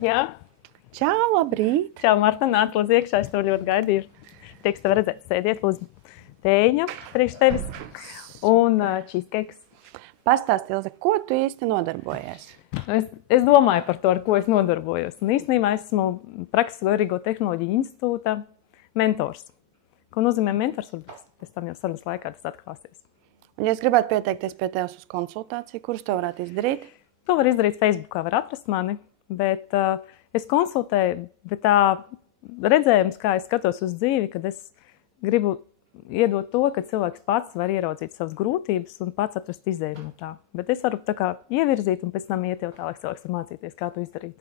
Jā. Čau, labrīt! Čau, Marta, nāc lūdzu iekšā, es tev ļoti gaidīju. Prieks tev redzēt, sēdiet, lūdzu, tēņa priekš tevis un cheesecakes. Pastāsti, Ilze, ko tu īsti nodarbojies? Es domāju par to, ar ko es nodarbojos. Un īstenībā es esmu Prakses garīgo tehnoloģiju institūta mentors. Ko nozīmē mentors? Varbūt pēc tam jau sarunas laikā tas atklāsies. Un, ja es gribētu pieteikties pie tevis uz konsultāciju, kurus to varētu izdarīt? To var izdarīt Facebookā, var atrast mani, bet es konsultēju, bet tā redzējums, kā es skatos uz dzīvi, kad es gribu iedot to, ka cilvēks pats var ieraudzīt savas grūtības un pats atrast izēju no tā. Bet es varu tā kā ievirzīt un pēc tam iet jau tālāk cilvēks var mācīties, kā to izdarīt.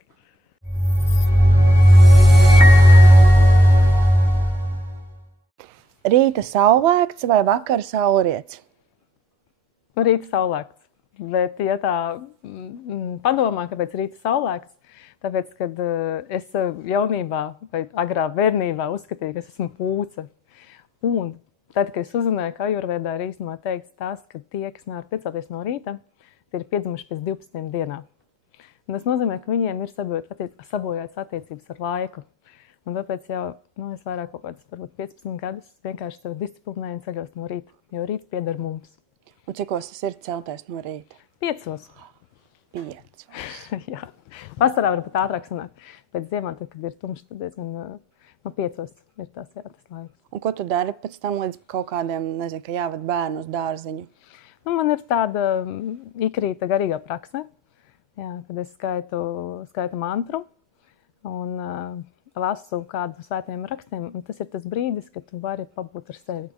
Rīta saulēkts vai vakara saulriets? Rīta saulēkts. Bet, ja tā padomā, kāpēc rīta saulēkts, tāpēc, kad es jaunībā vai agrā bērnībā uzskatīju, ka es esmu pūce. Un tad, kad es uzzināju, ka ajurvēdā ir īstenībā teikts tas, ka tie, kas nevar piecelties no rīta, tie ir piedzimuši pēc 12 dienām. Un tas nozīmē, ka viņiem ir sabojātas attiecības ar laiku. Un tāpēc jau es vairāk kaut kādus, varbūt 15 gadus vienkārši sev disciplinēju un ceļos no rīta, jo rīts pieder mums. Un cikos tas ir celties no rīta? 5. 5. Jā. Vasarā varbūt ātrāk sanāk. Pēc ziemā, tad, kad ir tumšs, tad diezgan 5 ir tas laiks. Un ko tu dari pēc tam līdz kaut kādiem, nezinu, ka jāved bērnu uz dārziņu? Man ir tāda ikrīta garīgā prakse, kad es skaitu mantru un lasu kādu svētiem rakstiem. Un tas ir tas brīdis, kad tu vari pabūt ar sevi.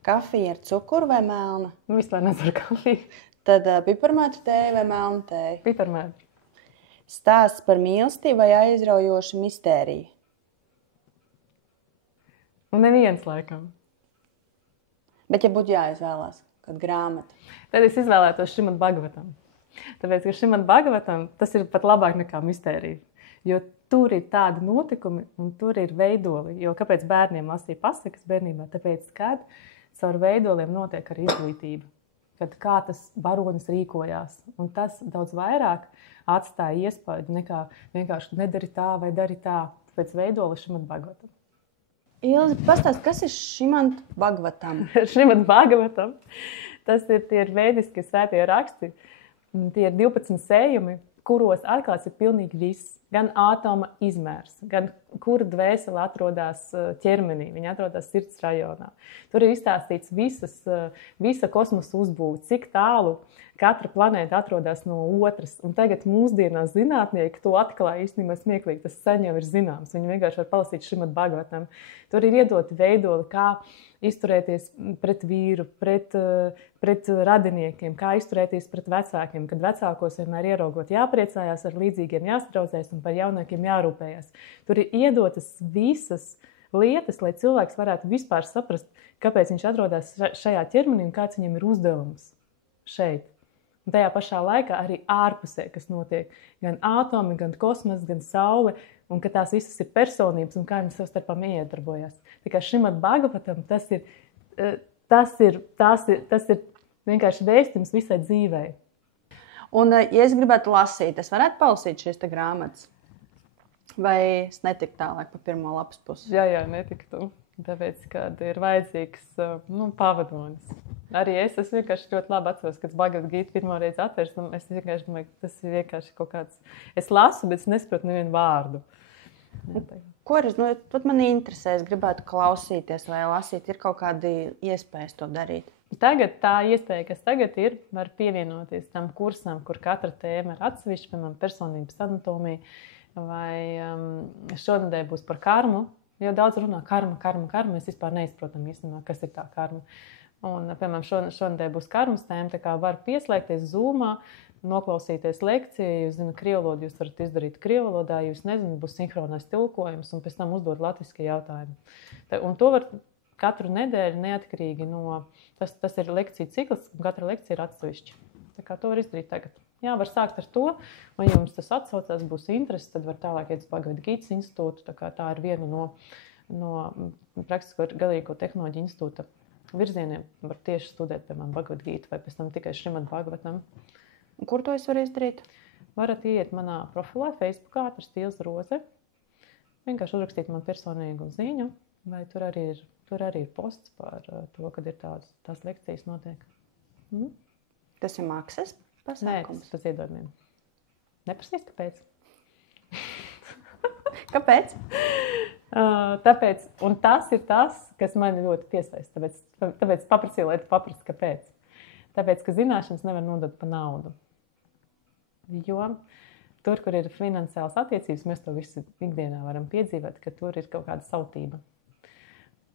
Kafija ar cukuru vai melna? Vispār nezaru kafiju. Tad piparmētru tēja vai melna tēja? Piparmētru. Stāsts par mīlestību vai aizraujoša mistērija? Neviens, laikam. Bet ja būtu jāizvēlās kāda grāmata? Tad es izvēlētos Šrimad Bhagavatam. Tāpēc, ka Šrimad Bhagavatam tas ir pat labāk nekā mistērija. Jo tur ir tādi notikumi un tur ir veidoli. Jo kāpēc bērniem lasīja pasakas bērnībā? Tāpēc, kad caur veidoliem notiek arī izglītība. Kad kā tas varonis rīkojās. Un tas daudz vairāk atstāja iespaidu nekā vienkārši nedari tā vai dari tā. Tāpēc veidoli Šrimad Bhagavatam. Ilze, pastāsti, kas ir Šrimad Bhagavatam? Šrimad Bhagavatam. Tie ir vēdiskie svētie raksti. Tie ir 12 sējumi, kuros atklāts ir pilnīgi viss. Gan ātoma izmērs, gan kur dvēsele atrodas ķermenī, viņa atrodas sirds rajonā. Tur ir izstāstīts visa kosmosa uzbūve, cik tālu katra planēta atrodas no otras. Un tagad mūsdienās zinātnieki to atklāja īstenībā smieklīgi. Tas sen jau ir zināms. Viņi vienkārši var palasīt Šrimad Bhagavatam. Tur ir iedoti veidoli, kā izturēties pret vīru, pret radiniekiem, kā izturēties pret vecākiem, kad vecākos vienmēr ieraugot jāpriecājās, ar līdzīgiem jāstraucēs un par jaunākiem jārūpējas. Tur ir iedotas visas lietas, lai cilvēks varētu vispār saprast, kāpēc viņš atrodas šajā ķermenī un kāds viņam ir uzdevums šeit. Un tajā pašā laikā arī ārpusē, kas notiek gan ātomi, gan kosmos, gan saule, un ka tās visas ir personības un kā viņas savstarpā iedarbojas. Tā kā Šrimad Bhagavatam tas ir vienkārši vēstījums visai dzīvei. Un, ja es gribētu lasīt, es varētu palasīt šīs te grāmatas? Vai es netiktu tālāk pa pirmo lapas pusi? Jā, netiktu. Tāpēc, kad ir vajadzīgs pavadonis. Arī es vienkārši ļoti labi atceros, kad Bhagavad Gītu pirmo reizi atveru, un es vienkārši domāju, ka tas ir vienkārši kaut kāds... Es lasu, bet es nesaprotu nevienu vārdu. Pat man interesē, es gribētu klausīties vai lasīt, ir kaut kādi iespējas to darīt? Tagad tā iespēja, kas tagad ir, var pievienoties tam kursam, kur katra tēma ir atsevišķa, piemēram, personības anatomija, vai šonadēļ būs par karmu, jo daudz runā karma, mēs vispār neizprotam īstenībā, kas ir tā karma. Un, piemēram, šonadēļ būs karmas tēma, tā kā var pieslēgties Zoomā, noklausīties lekciju, jūs zināt krievu valodu, jūs varat izdarīt krievu valodā, jūs nezināt, būs sinhronais tulkojums un pēc tam uzdod latviskie jautājumi. Un to var katru nedēļu neatkarīgi no, tas ir lekciju cikls, un katra lekcija ir atsevišķa. Tā kā to var izdarīt tagad. Jā, var sākt ar to, un ja jums tas atsaucās, būs interesi, tad var tālāk iet uz Bhagavad Gītas institūtu, tā kā tā ir viena no Prakses garīgo tehnoloģiju institūta virzieniem. Var tieši studēt, piemēram, Bhagavad Gītu vai pēc tam tikai Šrimad Bhagavatam. Kur to es varu izdarīt? varat iet manā profilā Facebookā, tur Stīls Roze. Vienkārši uzrakstīt man personīgu ziņu, vai tur arī ir posts par to, kad ir tās lekcijas notiek. Tas ir maksas pasākums? Nē, tas ir par ziedojumiem. Neprasīs, kāpēc? Kāpēc? Tāpēc, un tas ir tas, kas mani ļoti piesaista. Tāpēc paprasīju, lai tu paprasti, kāpēc. Tāpēc, ka zināšanas nevar nodot par naudu. Jo tur, kur ir finansiālas attiecības, mēs to visu ikdienā varam piedzīvot, ka tur ir kaut kāda sautība.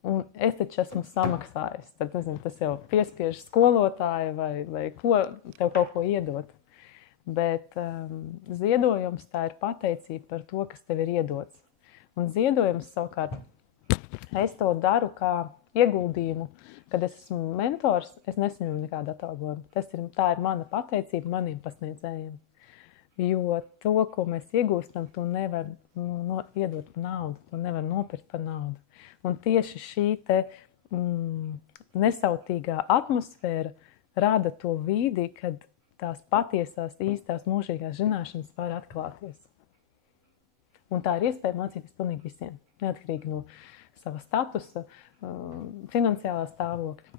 Un es taču esmu samaksājis. Tad, nezinu, tas jau piespiež skolotāju vai ko, tev kaut ko iedot. Bet ziedojums tā ir pateicība par to, kas tev ir iedots. Un ziedojums savukārt, es to daru kā ieguldījumu. Kad es esmu mentors, es nesaņemu nekādu atalgojumu. Tā ir mana pateicība maniem pasniedzējiem. Jo to, ko mēs iegūstam, to nevar iedot par naudu, to nevar nopirkt par naudu. Un tieši šī te nesautīgā atmosfēra rada to vidi, kad tās patiesās, īstās, mūžīgās zināšanas var atklāties. Un tā ir iespēja mācīties pilnīgi visiem, neatkarīgi no sava statusa, finansiālā stāvokļa.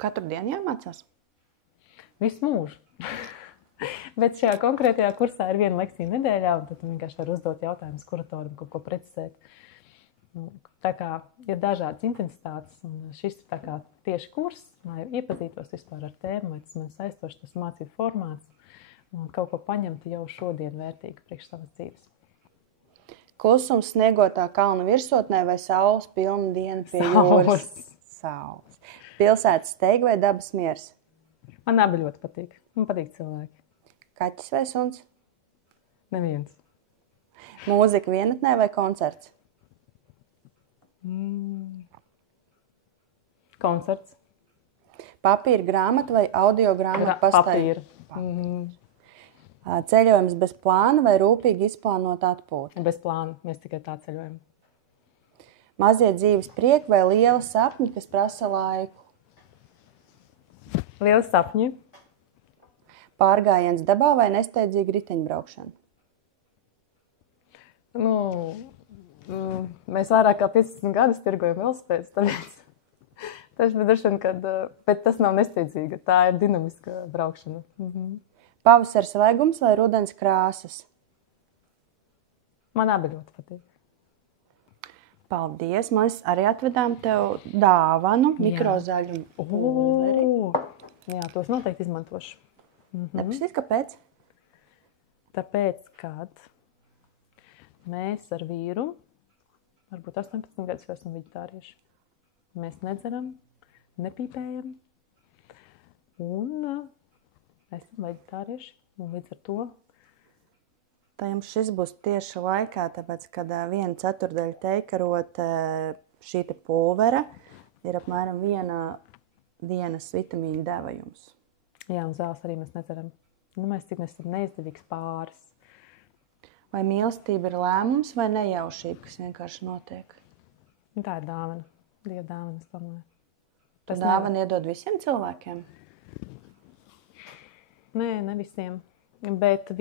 Katru dienu jāmācās? Visu mūžu. Bet šajā konkrētajā kursā ir viena lekcija nedēļā, un tad vienkārši var uzdot jautājumus kuratoram, kaut ko precizēt. Tā kā ir dažādas intensitātes, un šis ir tā kā tieši kurs, lai iepazītos vispār ar tēmu, lai tas man saistoši, tas mācību formāts, un kaut ko paņemtu jau šodien vērtīgi priekš savas dzīves. Klusums sniegotā kalna virsotnē vai saules pilna diena pie jūras? Saules. Pilsētas steiga vai dabas miers? Man abi ļoti patīk. Man patīk cilvēki. Kaķis vai suns? Neviens. Mūzika vienatnē vai koncerts? Koncerts. Papīra grāmata vai audio grāmata Papīra. Ceļojums bez plāna vai rūpīgi izplānot atpūta? Bez plāna. Mēs tikai tā ceļojam. Mazie dzīves prieki vai liela sapņi, kas prasa laiku? Lieli sapņi. Pārgājiens dabā vai nesteidzīga riteņbraukšana? Mēs vairāk kā 15 gadus tirgojam velosipēdus, bet tas nav nesteidzīgi. Tā ir dinamiska braukšana. Pavasara svaigums vai rudens krāsas? Man abi ļoti patīk. Paldies! Mēs arī atvedām tev dāvanu, mikrozaļumu pulveri. Jā, tos noteikti izmantošu. Neprasīs, kāpēc? Tāpēc, kad mēs ar vīru, varbūt 18 gadus jau esam veģetārieši, mēs nedzeram, nepīpējam un esam veģetārieši. Un līdz ar to tā jums šis būs tieši laikā, tāpēc, kad 1/4 teikarot šī te pulvera ir apmēram 1 dienas vitamīnu devajums. Jā, un zāles arī mēs nedzeram. Mēs cik mēs esam neizdevīgs pāris. Vai mīlestība ir lēmums vai nejaušība, kas vienkārši notiek? Tā ir dāvana. Dieva dāvana, es domāju. Tas dāvana iedod visiem cilvēkiem? Nē, ne visiem. Bet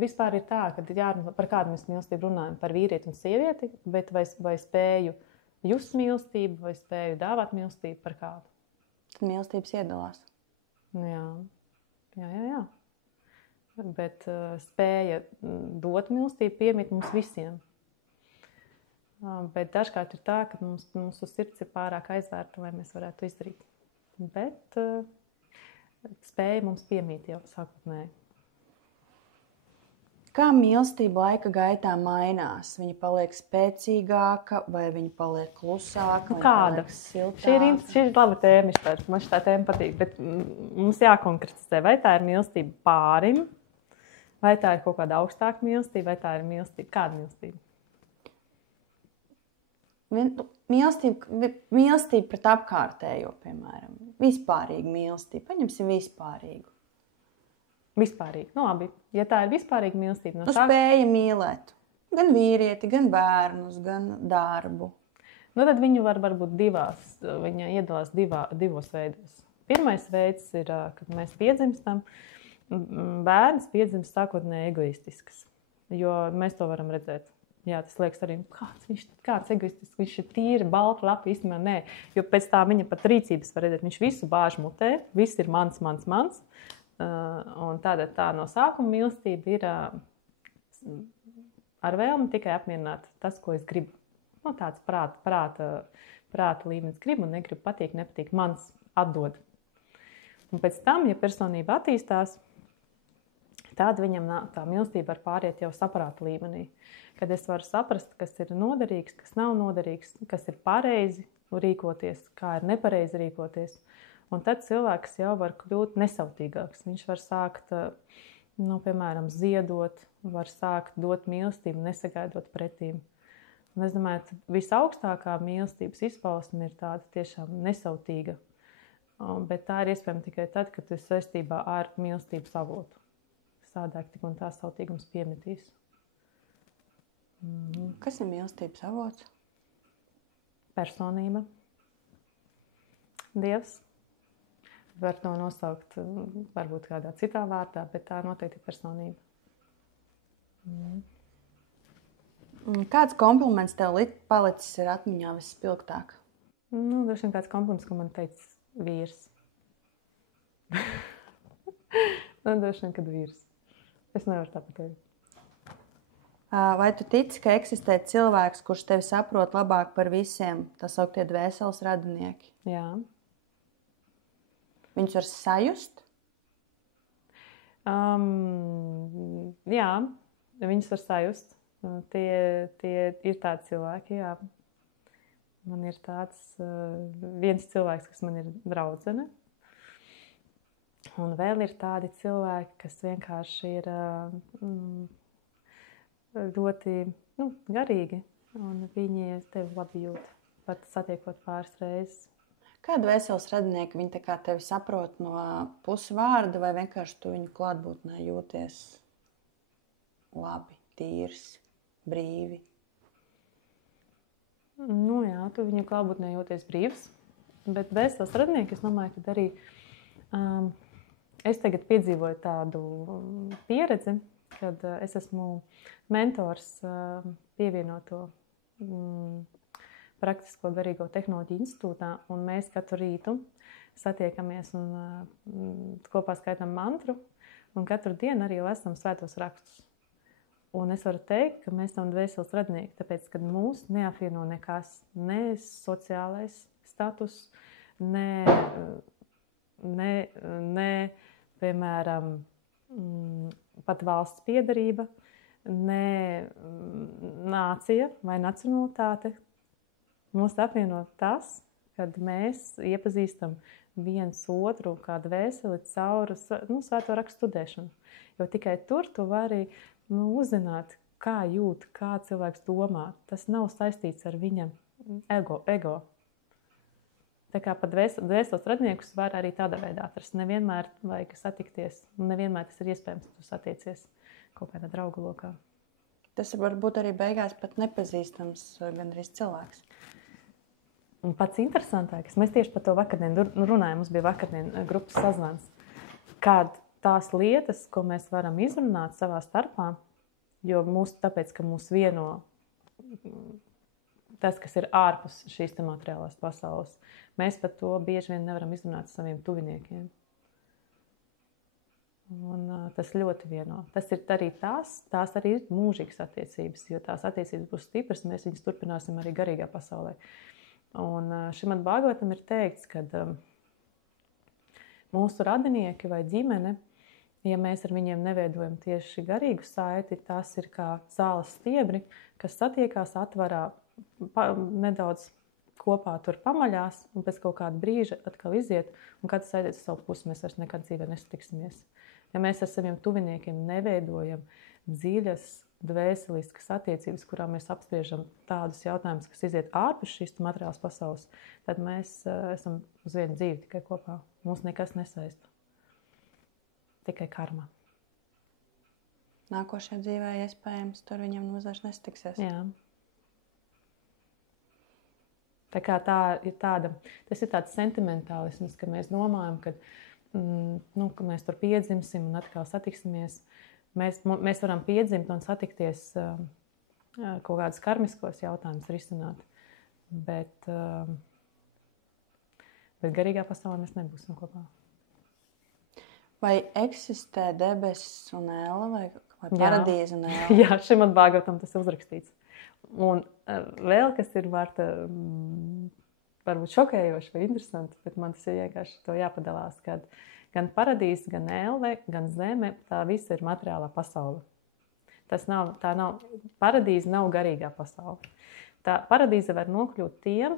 vispār ir tā, ka jārunā par kādu mēs mīlestību runājam, par vīrieti un sievieti, bet vai spēju just mīlestību, vai spēju dāvāt mīlestību par kādu. Tad mīlestības iedalās. Jā. Bet spēja dot mīlestību piemīt mums visiem. Bet dažkārt ir tā, ka mūsu sirds ir pārāk aizvērta, lai mēs varētu izdarīt. Bet spēja mums piemīt jau sākotnēji. Kā mīlestība laika gaitā mainās? Viņa paliek spēcīgāka vai viņa paliek klusāka? Kāda? Šī ir laba tēma. Man šī tēma patīk. Bet mums jākonkretizē, vai tā ir mīlestība pārim, vai tā ir kaut kāda augstāka mīlestība, vai tā ir mīlestība. Kāda mīlestība? Mīlestība pret apkārtējo, piemēram. Vispārīga mīlestība. Paņemsim vispārīgu. Vispārīgi. Labi. Ja tā ir vispārīga mīlestība, spēja mīlēt gan vīrieti, gan bērnus, gan darbu. Tad viņu var būt divās. Viņa iedalās divos veidos. Pirmais veids ir, kad mēs piedzimstam, bērns piedzimst sākotnēji egoistisks, jo mēs to varam redzēt. Jā, tas liekas arī, kāds egoistisks, viņš ir tīri, balta lapa, īstenībā nē. Jo pēc tā viņa pat rīcības var redzēt, viņš visu bāž mutē, viss ir mans. Un tā no sākuma mīlestība ir ar vēlmi tikai apmierināt tas, ko es gribu. Nu, tāds prāta līmenis gribu un negribu, patīk, nepatīk, mans atdod. Un pēc tam, ja personība attīstās, tad viņam tā mīlestība var pāriet jau saprāta līmenī. Kad es varu saprast, kas ir noderīgs, kas nav noderīgs, kas ir pareizi rīkoties, kā ir nepareizi rīkoties. Un tad cilvēks jau var kļūt nesautīgāks. Viņš var sākt, piemēram, ziedot, var sākt dot mīlestību, nesagaidot pretīm. Un es domāju, ka visaugstākā mīlestības izpausme ir tāda tiešām nesautīga. Bet tā ir iespējama tikai tad, kad tu esi saistībā ar mīlestības avotu. Sādāk tik un tā sautīgums piemetīs. Kas ir mīlestības avots? Personība. Dievs. Var to nosaukt varbūt kādā citā vārdā, bet tā noteikti ir personība. Kāds kompliments tev palicis ir atmiņā visspilgtāk? Droši vien kāds kompliments, ko man teica vīrs. Droši vien, kad vīrs. Es nevaru tā pateikt. Vai tu tici, ka eksistē cilvēks, kurš tevi saprot labāk par visiem, tā sauktie dvēseles radinieki? Jā. Viņus var sajust? Jā, viņus var sajust. Tie ir tādi cilvēki, jā. Man ir tāds viens cilvēks, kas man ir draudzene. Un vēl ir tādi cilvēki, kas vienkārši ir ļoti garīgi. Un viņi tevi labi jūt, pat satiekot pāris reizes. Kā dvēseles radinieki, viņi tā kā tevi saprot no pusvārda, vai vienkārši tu viņu klātbūtnē jūties labi, tīrs, brīvi? Jā, tu viņu klātbūtnē jūties brīvs, bet dvēseles radinieki, es domāju, ka arī es tagad piedzīvoju tādu pieredzi, kad es esmu mentors pievienoto Praktisko garīgo tehnoloģiju institūtā, un mēs katru rītu satiekamies un kopā skaitām mantru, un katru dienu arī lasām svētos rakstus. Un es varu teikt, ka mēs esam dvēseles radinieki, tāpēc, ka mūs neapvieno nekas, ne sociālais status, ne piemēram, pat valsts piederība, ne nācija vai nacionalitāte. Mūs apvieno tas, kad mēs iepazīstam viens otru kā dvēseli caur svēto rakstu studēšanu. Jo tikai tur tu vari uzzināt, kā jūt, kā cilvēks domā. Tas nav saistīts ar viņa ego. Tā kā pat dvēseles radniekus var arī tādā veidā atrast. Nevienmēr vajag satikties, un nevienmēr tas ir iespējams, ka tu satiecies kaut kādā draugu lokā. Tas var būt arī beigās pat nepazīstams gandrīz cilvēks. Un pats interesantākais, mēs tieši par to vakardien runājam, mums bija vakardien grupas sazvans, kād tās lietas, ko mēs varam izrunāt savā starpā, jo tāpēc, ka mūs vieno tas, kas ir ārpus šīs te materiālās pasaules, mēs par to bieži vien nevaram izrunāt saviem tuviniekiem. Un tas ļoti vieno. Tas ir arī tās arī ir mūžīgas attiecības, jo tās attiecības būs stipras, mēs viņas turpināsim arī garīgā pasaulē. Un Šrimad Bhagavatam ir teikts, ka mūsu radinieki vai ģimene, ja mēs ar viņiem neveidojam tieši garīgu saiti, tas ir kā zāles stiebri, kas satiekās atvarā, nedaudz kopā tur pamaļās, un pēc kaut kāda brīža atkal iziet, un katrs aiziet uz savu pusi, mēs vairs nekad dzīvē nesatiksimies. Ja mēs ar saviem tuviniekiem neveidojam dziļas, dvēseliskas attiecības, kurā mēs apspriežam tādus jautājumus, kas iziet ārpus šīs materiālas pasaules, tad mēs esam uz vienu dzīvi tikai kopā. Mūs nekas nesaista. Tikai karma. Nākošajā dzīvē, iespējams, tur viņam vairs nestiksies. Jā. Tā kā tas ir tāds sentimentālisms, ka mēs domājam, ka ka mēs tur piedzimsim un atkal satiksimies. Mēs varam piedzimt un satikties kaut kādus karmiskos jautājumus risināt, bet garīgā pasaulē mēs nebūsim kopā. Vai eksistē debesis un ēla vai paradīze un ēla? Jā, Šrimad Bhāgavatam tas ir uzrakstīts. Un vēl, kas ir varbūt šokējoši vai interesanti, bet man tas ir vienkārši to jāpadalās, kad gan paradīze, gan ēle, gan zeme, tā visa ir materiālā pasaule. Paradīze nav garīgā pasaule. Tā paradīze var nokļūt tiem,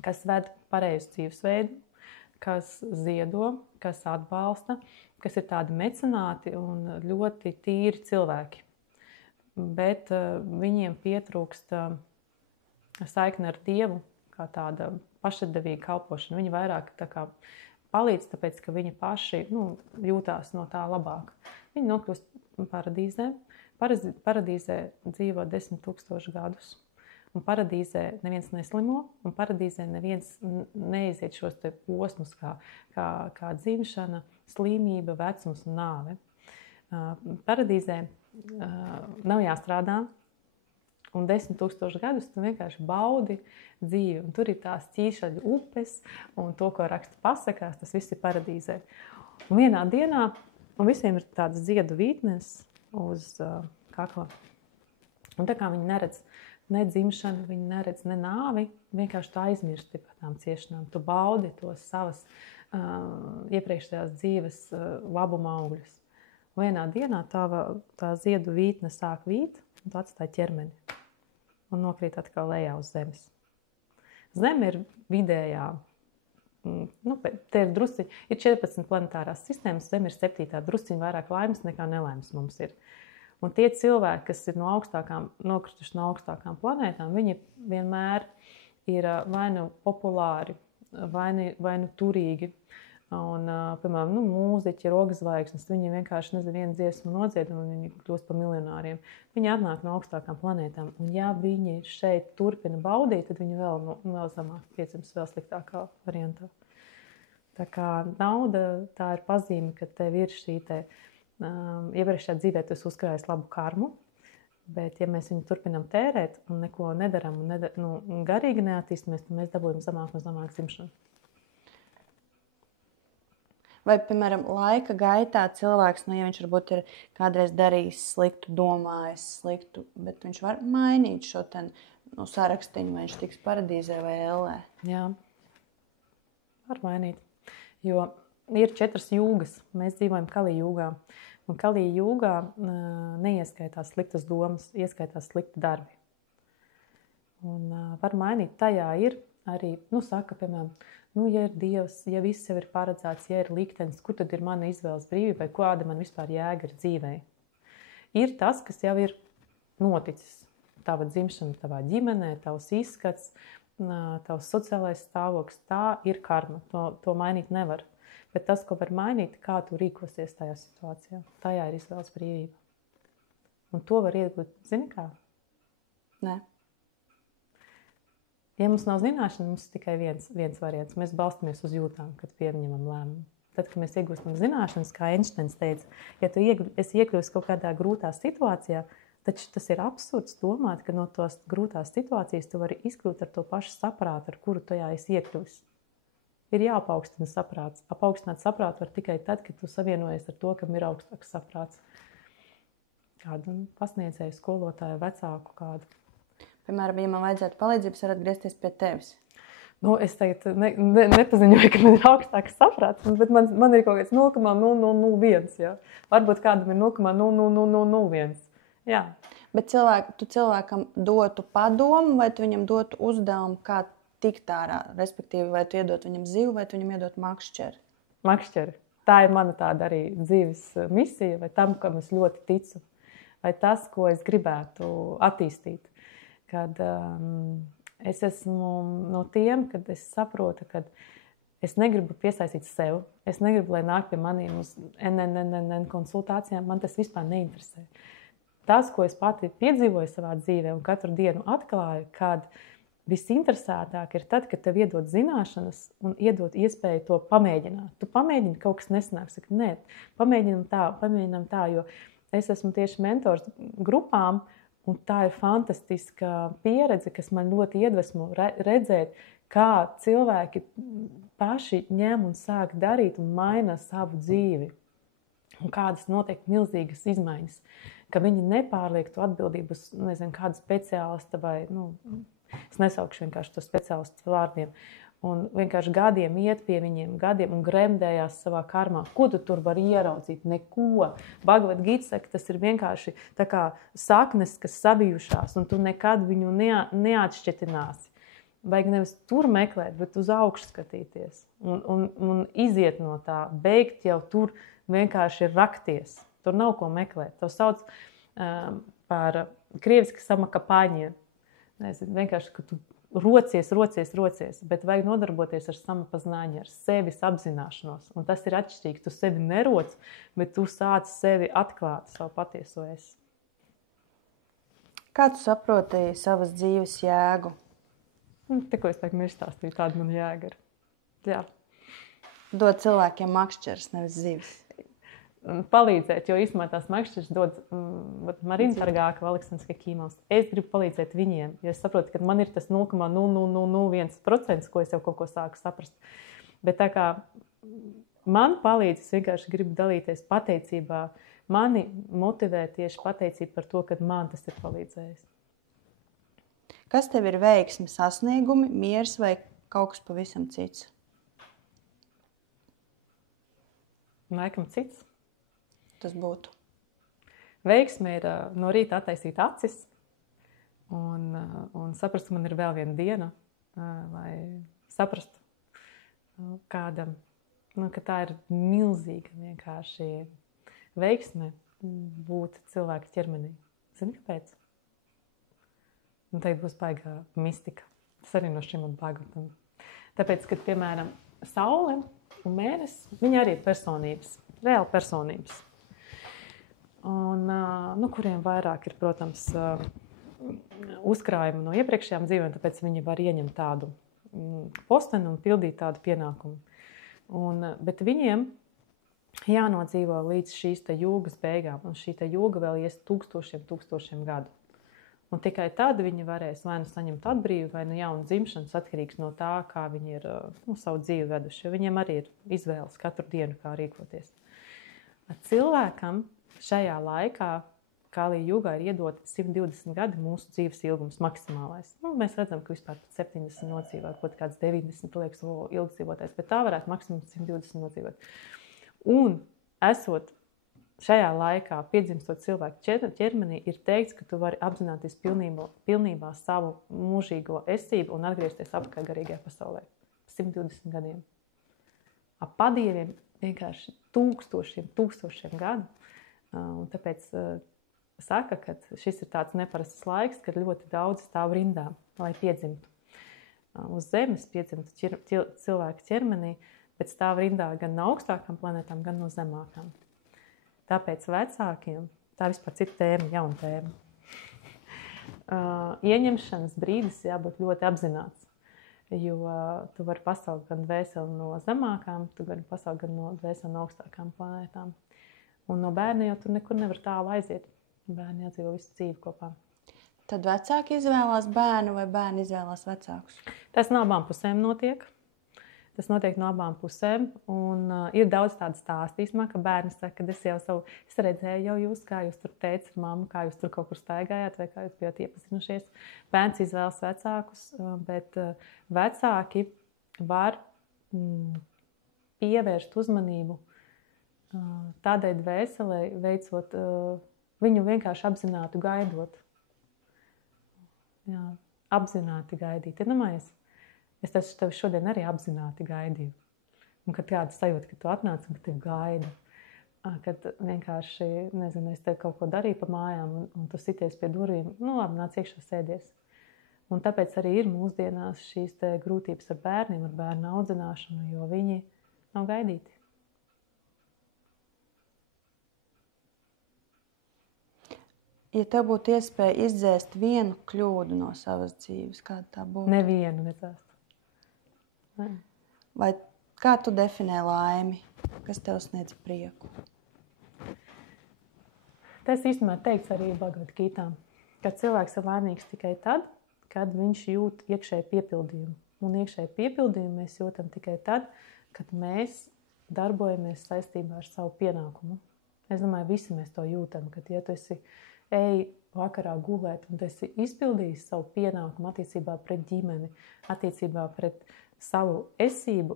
kas ved pareizu dzīvesveidu, kas ziedo, kas atbalsta, kas ir tādi mecenāti un ļoti tīri cilvēki. Bet viņiem pietrūkst saikne ar Dievu, kā tāda pašatdevīga kalpošana. Viņi vairāk tā kā palīdz, tāpēc, ka viņi paši jūtās no tā labāk. Viņi nokļūst paradīzē. Paradīzē dzīvo 10 000 gadus. Un paradīzē neviens neslimo, un paradīzē neviens neiziet šos te posmus kā dzimšana, slimība, vecums un nāve. Paradīzē nav jāstrādā, un 10 000 gadus tu vienkārši baudi dzīvi. Un tur ir tās ķīšaļu upes, un to, ko raksta pasakās, tas viss ir paradīzē. Un vienā dienā, un visiem ir tādas ziedu vītnes uz kakla. Un tā kā viņi neredz ne dzimšanu, viņi neredz ne nāvi, vienkārši tu aizmirsti par tām ciešanām. Tu baudi tos savas iepriekšējās dzīves labuma augļus. Vienā dienā tā ziedu vītne sāk vīt, un tu atstāji ķermeni un nokrīt atkal lejā uz zemes. Zeme ir vidējā. Te ir drusciņi, ir 14 planetārās sistēmas, Zeme ir 7. Drusciņi vairāk laimes nekā nelaimes mums ir. Un tie cilvēki, kas ir nokrituši no augstākām planētām, viņi vienmēr ir vai nu populāri, vai nu turīgi. Un, piemēram, mūziķi, rokzvaigznes, viņi vienkārši vienu dziesmu nodzied un viņi kļūst par miljonāriem. Viņi atnāk no augstākām planētām. Un ja viņi šeit turpina baudīt, tad viņi vēl zemāk piedzims vēl sliktākā variantā. Tā kā nauda, tā ir pazīme, ka tev ir šī iepriekšējā dzīvē tu esi uzkrājis labu karmu, bet ja mēs viņu turpinam tērēt un neko nedaram un garīgi neattīstamies, tad mēs dabūjam zemāk un zemāk dzimšanu. Vai, piemēram, laika gaitā cilvēks, ja viņš varbūt ir kādreiz darījis sliktu, domājis sliktu, bet viņš var mainīt šo sarakstiņu, vai viņš tiks paradīzē vai ellē? Jā, var mainīt. Jo ir 4 jūgas. Mēs dzīvojam Kali jūgā. Un Kali jūgā neieskaitās sliktas domas, ieskaitās slikti darbi. Un var mainīt. Tajā ir arī, saka, piemēram, ja ir Dievs, ja viss jau ir paredzēts, ja ir liktenis, kur tad ir mana izvēles brīvība, vai kāda man vispār jēga ir dzīvē? Ir tas, kas jau ir noticis. Tava dzimšana, tavā ģimenē, tavs izskats, tavs sociālais stāvoklis, tā ir karma. To mainīt nevar. Bet tas, ko var mainīt, kā tu rīkosies tajā situācijā, tajā ir izvēles brīvība. Un to var iegūt, zini kā? Nē. Ja mums nav zināšana, mums ir tikai viens variants. Mēs balstamies uz jūtām, kad pieņemam lēmumu. Tad, kad mēs iegūstam zināšanas, kā Einsteins teica, ja tu esi iekļuvis kaut kādā grūtā situācijā, taču tas ir absurds domāt, ka no tos grūtās situācijas tu vari izkļūt ar to pašu saprātu, ar kuru tajā esi iekļuvis. Ir jāpaukstina saprāts. Apaugstināt saprātu var tikai tad, kad tu savienojies ar to, kam ir augstāks saprāts. Kādu pasniedzēju, skolotāju, vecāku kādu. Piemēram, ja man vajadzētu palīdzības, varat griezties pie tevis. Es tagad nepaziņoju, ka man ir augstāks saprāts, bet man ir kaut kāds 0,0001. Ja? Varbūt kādam ir 0,0001. Jā. Bet tu cilvēkam dotu padomu, vai tu viņam dotu uzdevumu, kā tikt ārā? Respektīvi, vai tu iedot viņam zivu, vai tu viņam iedot makšķeri? Makšķeri. Tā ir mana tāda arī dzīves misija, vai tam, kam es ļoti ticu. Vai tas, ko es gribētu attīstīt. Kad es esmu no tiem, kad es saprotu, ka es negribu piesaistīt sev. Es negribu, lai nāk pie maniem uz NNN konsultācijām. Man tas vispār neinteresē. Tas, ko es pati piedzīvoju savā dzīvē un katru dienu atklāju, kad visinteresētāk ir tad, kad tev iedod zināšanas un iedod iespēju to pamēģināt. Tu pamēģini, kaut kas nesanāk. Saka, nē, pamēģinām tā, jo es esmu tieši mentors grupām, un tā ir fantastiska pieredze, kas man ļoti iedvesmo redzēt, kā cilvēki paši ņem un sāk darīt un maina savu dzīvi. Un kādas notiek milzīgas izmaiņas, ka viņi nepārliek to atbildību uz, nezinu, kādu speciālistu vai, es nesaukšu vienkārši to speciālistu vārdiem, un vienkārši gadiem iet pie viņiem, un gremdējās savā karmā. Ko tu tur vari ieraudzīt? Neko. Bhagavad Gita saka, tas ir vienkārši tā kā saknes, kas sabijušās, un tu nekad viņu neatšķetināsi. Vajag nevis tur meklēt, bet uz augšu skatīties un iziet no tā. Beigt jau tur vienkārši rakties. Tur nav ko meklēt. To sauc par krieviski samakapāņiem. Vienkārši, ka tu rocies, bet vajag nodarboties ar samapaznāņu, ar sevis apzināšanos. Un tas ir atšķirīgi. Tu sevi neroc, bet tu sāc sevi atklāt savu patieso esi. Kā tu saproti savas dzīves jēgu? Tikko es tagad nestāstīju, tāda man jēga ir. Jā. Dod cilvēkiem makšķeres, nevis zivis. Palīdzēt, jo īstenībā tās makšķeres dod Marina Targāka vai Aleksandrs Kekīmovs. Es gribu palīdzēt viņiem, jo es saprotu, ka man ir tas 0,0001%, ko es jau kaut ko sāku saprast. Bet tā kā man palīdz, es vienkārši gribu dalīties pateicībā. Mani motivē tieši pateicība par to, ka man tas ir palīdzējis. Kas tev ir veiksmi, sasniegumi, miers vai kaut kas pavisam cits? Laikam cits. Tas būtu? Veiksme ir no rīta attaisīt acis un saprast, ka man ir vēl viena diena, lai saprastu kādam, ka tā ir milzīga vienkārši veiksme būt cilvēka ķermenī. Zini, kāpēc? Un tagad būs baigā mistika. Tas arī no šim man Bhagavatam. Tāpēc, kad, piemēram, Saule un Mēnesis, viņi arī ir personības, reāli personības. Un, kuriem vairāk ir, protams, uzkrājumi no iepriekšējām dzīvēm, tāpēc viņi var ieņemt tādu posteni un pildīt tādu pienākumu. Bet viņiem jānodzīvo līdz šīs te jūgas beigām, un šī te jūga vēl ies tūkstošiem gadu. Un tikai tad viņi varēs vai nu saņemt atbrīvu, vai nu jaunu dzimšanas, atkarīgs no tā, kā viņi ir savu dzīvi veduši. Jo viņiem arī ir izvēles katru dienu, kā rīkoties. Cilvēkam šajā laikā, Kali jūgā, ir iedot 120 gadi mūsu dzīves ilgums maksimālais. Mēs redzam, ka vispār pat 70 nodzīvot, kaut kāds 90, liekas, ilgs dzīvotais, bet tā varētu maksimums 120 nodzīvot. Un esot šajā laikā, piedzimstot cilvēku ķermenī, ir teikts, ka tu vari apzināties pilnībā savu mūžīgo esību un atgriezties atpakaļ garīgajā pasaulē. 120 gadiem. Ap padieviem vienkārši tūkstošiem gadu. Un tāpēc saka, ka šis ir tāds neparasts laiks, kad ļoti daudz stāv rindā, lai piedzimtu. Uz Zemes piedzimtu cilvēku ķermenī, bet stāv rindā gan no augstākām planētām, gan no zemākām. Tāpēc vecākiem, tā vispār cita tēma, jauna tēma, ieņemšanas brīdis jābūt ļoti apzināts, jo tu vari pasaukt gan dvēseli no zemākām, tu vari pasaukt gan no dvēseli no augstākām planētām. Un no bērna jau tur nekur nevar tālu aiziet. Bērni jādzīvo visu dzīvi kopā. Tad vecāki izvēlās bērnu vai bērni izvēlās vecākus? Tas no abām pusēm notiek. Tas notiek no abām pusēm. Un ir daudz tādu stāstu, ka bērni saka, ka es redzēju jau jūs, kā jūs tur teicat ar mammu, kā jūs tur kaut kur staigājāt vai kā jūs bijāt iepazinušies. Bērns izvēlas vecākus, bet vecāki var pievērst uzmanību tādai dvēselē, veicot viņu vienkārši apzināti gaidot. Jā, apzināti gaidīt. Iedomājies, es tevi šodien arī apzināti gaidīju. Un kad kāda sajūta, ka tu atnāc un ka tevi gaida. Kad vienkārši, nezinu, es tevi kaut ko darīju pa mājām un tu sities pie durvīm, labi, nāc iekšā sēdies. Un tāpēc arī ir mūsdienās šīs te grūtības ar bērniem, ar bērnu audzināšanu, jo viņi nav gaidīti. Ja tev būtu iespēja izdzēst vienu kļūdu no savas dzīves, kāda tā būtu? Nevienu nedzēst. Ne. Vai kā tu definē laimi? Kas tev sniedz prieku? Tas īstenībā teikts arī Bhagavad Gītā, ka cilvēks ir laimīgs tikai tad, kad viņš jūt iekšēju piepildījumu. Un iekšēju piepildījumu mēs jūtam tikai tad, kad mēs darbojamies saistībā ar savu pienākumu. Es domāju, visi mēs to jūtam, kad ja tu ej vakarā gulēt un tu esi izpildījis savu pienākumu attiecībā pret ģimeni, attiecībā pret savu esību,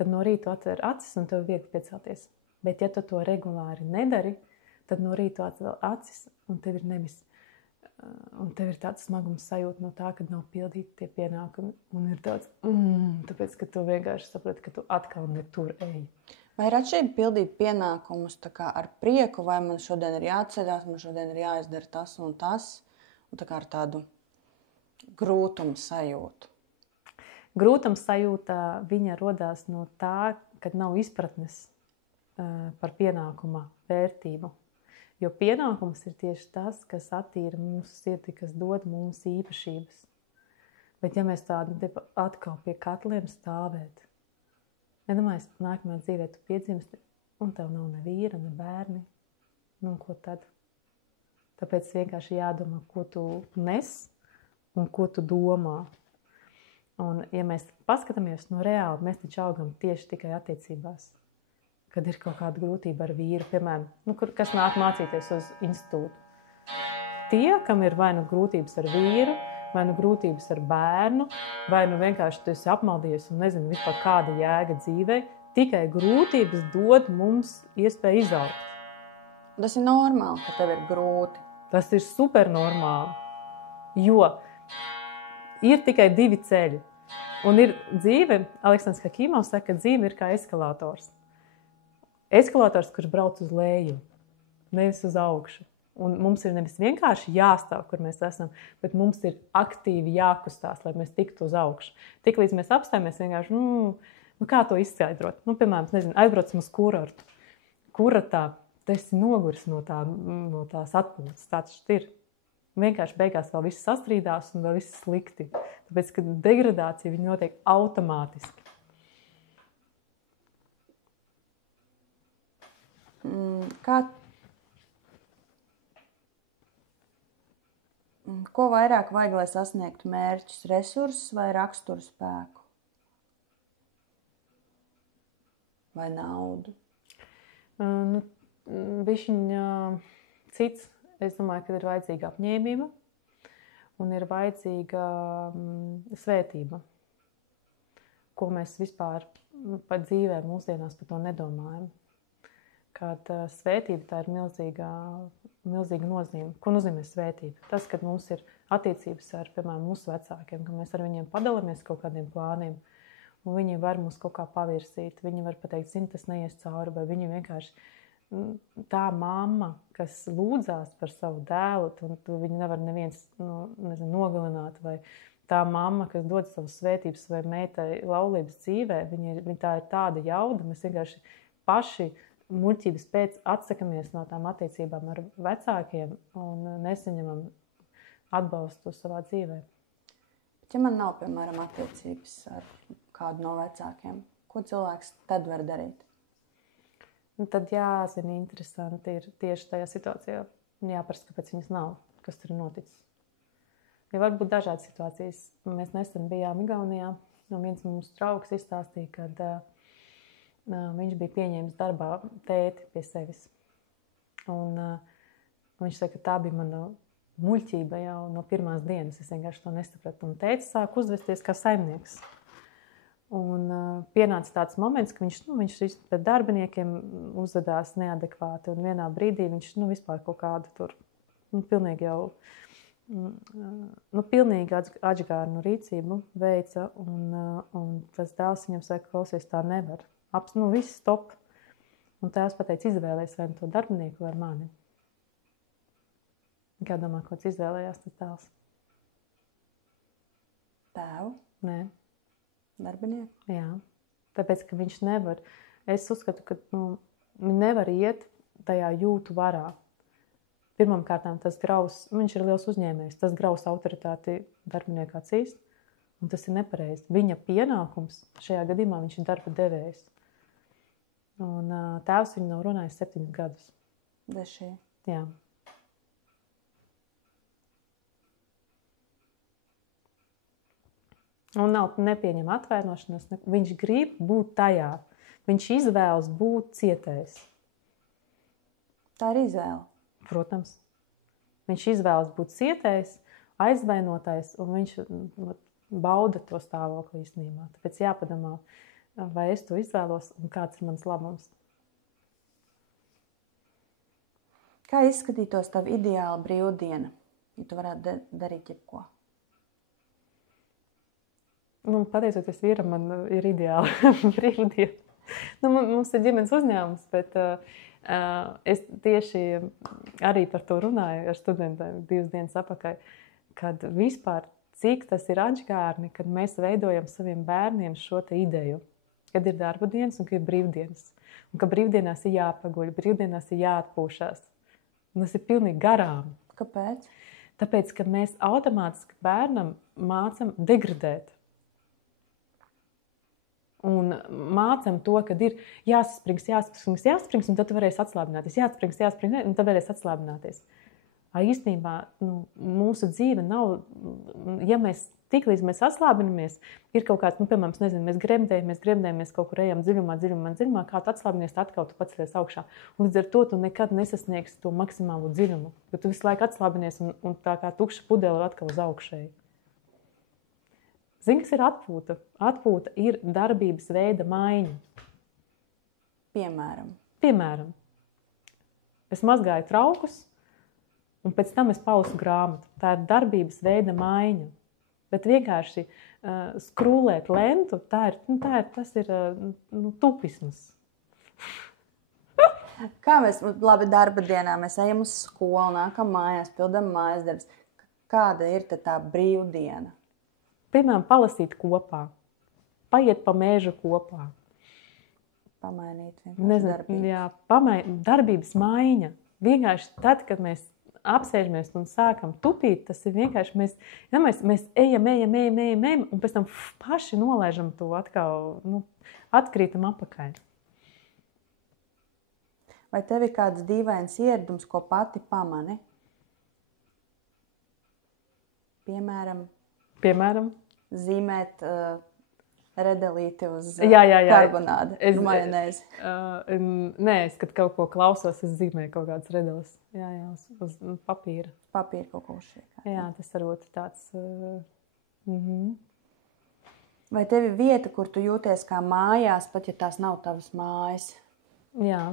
tad no rīta atver acis un tev viegli piecelties. Bet ja tu to regulāri nedari, tad no rīta atver acis un tev ir tāds smagums sajūta no tā, ka nav pildīti tie pienākumi. Un ir tāds, tāpēc, ka tu vienkārši saproti, ka tu atkal ne tur ej. Vai ir atšķirība pildīt pienākumus tā kā ar prieku, vai man šodien ir jāceļās, man šodien ir jāizdara tas un tas, un tā kā ar tādu grūtumu sajūtu? Grūtuma sajūta viņa rodās no tā, kad nav izpratnes par pienākuma vērtību. Jo pienākums ir tieši tas, kas attīra mūsu sirdi, kas dod mums īpašības. Bet ja mēs tādu atkal pie katliem stāvēt, nedomājies, nākamajā dzīvē tu piedzimsti, un tev nav ne vīra, ne bērni, nu ko tad? Tāpēc vienkārši jādomā, ko tu nes un ko tu domā. Un ja mēs paskatāmies no reāli, mēs taču augam tieši tikai attiecībās. Kad ir kaut kāda grūtība ar vīru, piemēram, kas nāk mācīties uz institūtu. Tie, kam ir vai nu grūtības ar vīru, vai nu grūtības ar bērnu, vai nu vienkārši tu esi apmaldījies un nezinu vispār kāda jēga dzīvē, tikai grūtības dod mums iespēju izaugt. Tas ir normāli, ka tev ir grūti. Tas ir super normāli, jo ir tikai divi ceļi. Un ir dzīve, Aleksandrs Hakimovs saka, ka dzīve ir kā eskalators. Eskalators, kurš brauc uz leju, nevis uz augšu. Un mums ir nevis vienkārši jāstāv, kur mēs esam, bet mums ir aktīvi jākustās, lai mēs tiktu uz augšu. Tik līdz mēs apstājamies vienkārši, kā to izskaidrot? Piemēram, aizbraucam uz kurortu. Kuratā tu esi noguris no tās atpūtas, tāds ir. Vienkārši beigās vēl viss sastrīdās un vēl viss slikti. Tāpēc, ka degradācija viņa notiek automātiski. Ko vairāk vajag, lai sasniegtu mērķus, resursus vai raksturu spēku? Vai naudu? Bišķiņ cits, es domāju, ka ir vajadzīga apņēmība un ir vajadzīga svētība, ko mēs vispār pat dzīvē mūsdienās par to nedomājam. Kad svētība tā ir milzīga nozīme. Ko nozīmē svētība? Tas, kad mums ir attiecības ar, piemēram, mūsu vecākiem, ka mēs ar viņiem padalāmies kaut kādiem plāniem, un viņi var mūs kaut kā pavirsīt. Viņi var pateikt, tas neies cauri, vai viņi vienkārši tā mamma, kas lūdzās par savu dēlu, un viņu nevar neviens nogalināt, vai tā mamma, kas dod savu svētības vai meitai laulības dzīvē, tā ir tāda jauda, mēs vienkārši paši muļķības pēc atsakamies no tām attiecībām ar vecākiem un nesaņemam atbalstu savā dzīvē. Ja man nav, piemēram, attiecības ar kādu no vecākiem, ko cilvēks tad var darīt? Tad jāzina, interesanti ir tieši tajā situācijā. Jāprasa, kāpēc viņas nav, kas tur ir noticis. Ja var būt dažādas situācijas. Mēs nesen bijām Igaunijā, un viens mums draugs izstāstīja, kad viņš bija pieņēmis darbā tēti pie sevis. Un viņš saka, ka tā bija mana muļķība jau no pirmās dienas. Es vienkārši to nesapratu. Un tētis sāk uzvesties kā saimnieks. Un pienāca tāds moments, ka viņš pret darbiniekiem uzvedās neadekvāti. Un vienā brīdī viņš vispār kaut kādu tur pilnīgi jau pilnīgi atžgārnu rīcību veica. Un tas dēls viņam saka, klausies, tā nevar. Viss stop. Un tēvs pateica, izvēlēs vai to darbinieku vai mani. Kā domā, ko izvēlējās tas dēls? Tēvu? Nē. Darbinieku? Jā. Tāpēc, ka viņš nevar. Es uzskatu, ka viņi nevar iet tajā jūtu varā. Pirmām kārtām tas graus, viņš ir liels uzņēmējs, tas graus autoritāti darbinieku acīs, un tas ir nepareizi. Viņa pienākums šajā gadījumā viņš ir darba devējs. Un tēvs viņu nav runājis 7 gadus. Dešie. Jā. Un nav nepieņem atvainošanos. Viņš grib būt tajā. Viņš izvēlas būt cietējs. Tā ir izvēle. Protams. Viņš izvēlas būt cietējs, aizvainotais, un viņš bauda to stāvokli īstenībā. Tāpēc jāpadomā, vai es to izvēlos un kāds ir mans labums. Kā izskatītos tava ideāla brīvdiena, ja tu varētu darīt jebko? Pateicoties vīram, man ir ideāla brīvdiena. Mums ir ģimenes uzņēmums, bet es tieši arī par to runāju ar studentiem 2 dienas atpakaļ, kad vispār cik tas ir atžgārni, kad mēs veidojam saviem bērniem šo te ideju, kad ir darba dienas un kad ir brīvdienas. Un ka brīvdienās ir jāpaguļ, brīvdienās ir jāatpūšās. Un tas ir pilnīgi garām. Kāpēc? Tāpēc, ka mēs automātiski bērnam mācam degradēt. Un mācam to, ka ir jāsprings, un tad tu varēsi atslābināties. Jāsprings, un tad varēsi atslābināties. Īstenībā mūsu dzīve nav, ja mēs tiklīdz mēs atslābinamies, ir kaut kāds, piemēram, mēs gremdējamies, kaut kur ejam dziļumā, kā tu atslābinies, tad atkal tu pacelies augšā. Un līdz ar to tu nekad nesasniegsi to maksimālo dziļumu, jo tu visu laiku atslābinies un tā kā tukša pudele atkal uz augšēji. Zini, kas ir atpūta? Atpūta ir darbības veida maiņa. Piemēram, es mazgāju traukus, un pēc tam es palasu grāmatu. Tā ir darbības veida maiņa. Bet vienkārši skrūlēt lentu, tas ir tupisms. Kā mēs, labi, darba dienā mēs ejam uz skolu, nākam mājās, pildam mājas darbus. Kāda ir tā brīvdiena? Piemēram, palasīt kopā, paiet pa mēžu kopā. Pamainīt vienkārši darbības. Jā, darbības maiņa. Vienkārši tad, kad mēs apsēžamies un sākam tupīt, tas ir vienkārši, mēs ejam, un pēc tam paši nolaižam to atkal, atkrītam apakaļ. Vai tev ir kāds dīvains ieradums, ko pati pamani? Piemēram? Zīmēt redelīti uz karbonādi, majonēzi. Nē, es, kad kaut ko klausos, es zīmēju kaut kādas redeles. Jā, uz papīra. Papīra kaut ko šī. Jā, tas varbūt tāds... Vai tev ir vieta, kur tu jūties kā mājās, pat ja tās nav tavas mājas? Jā.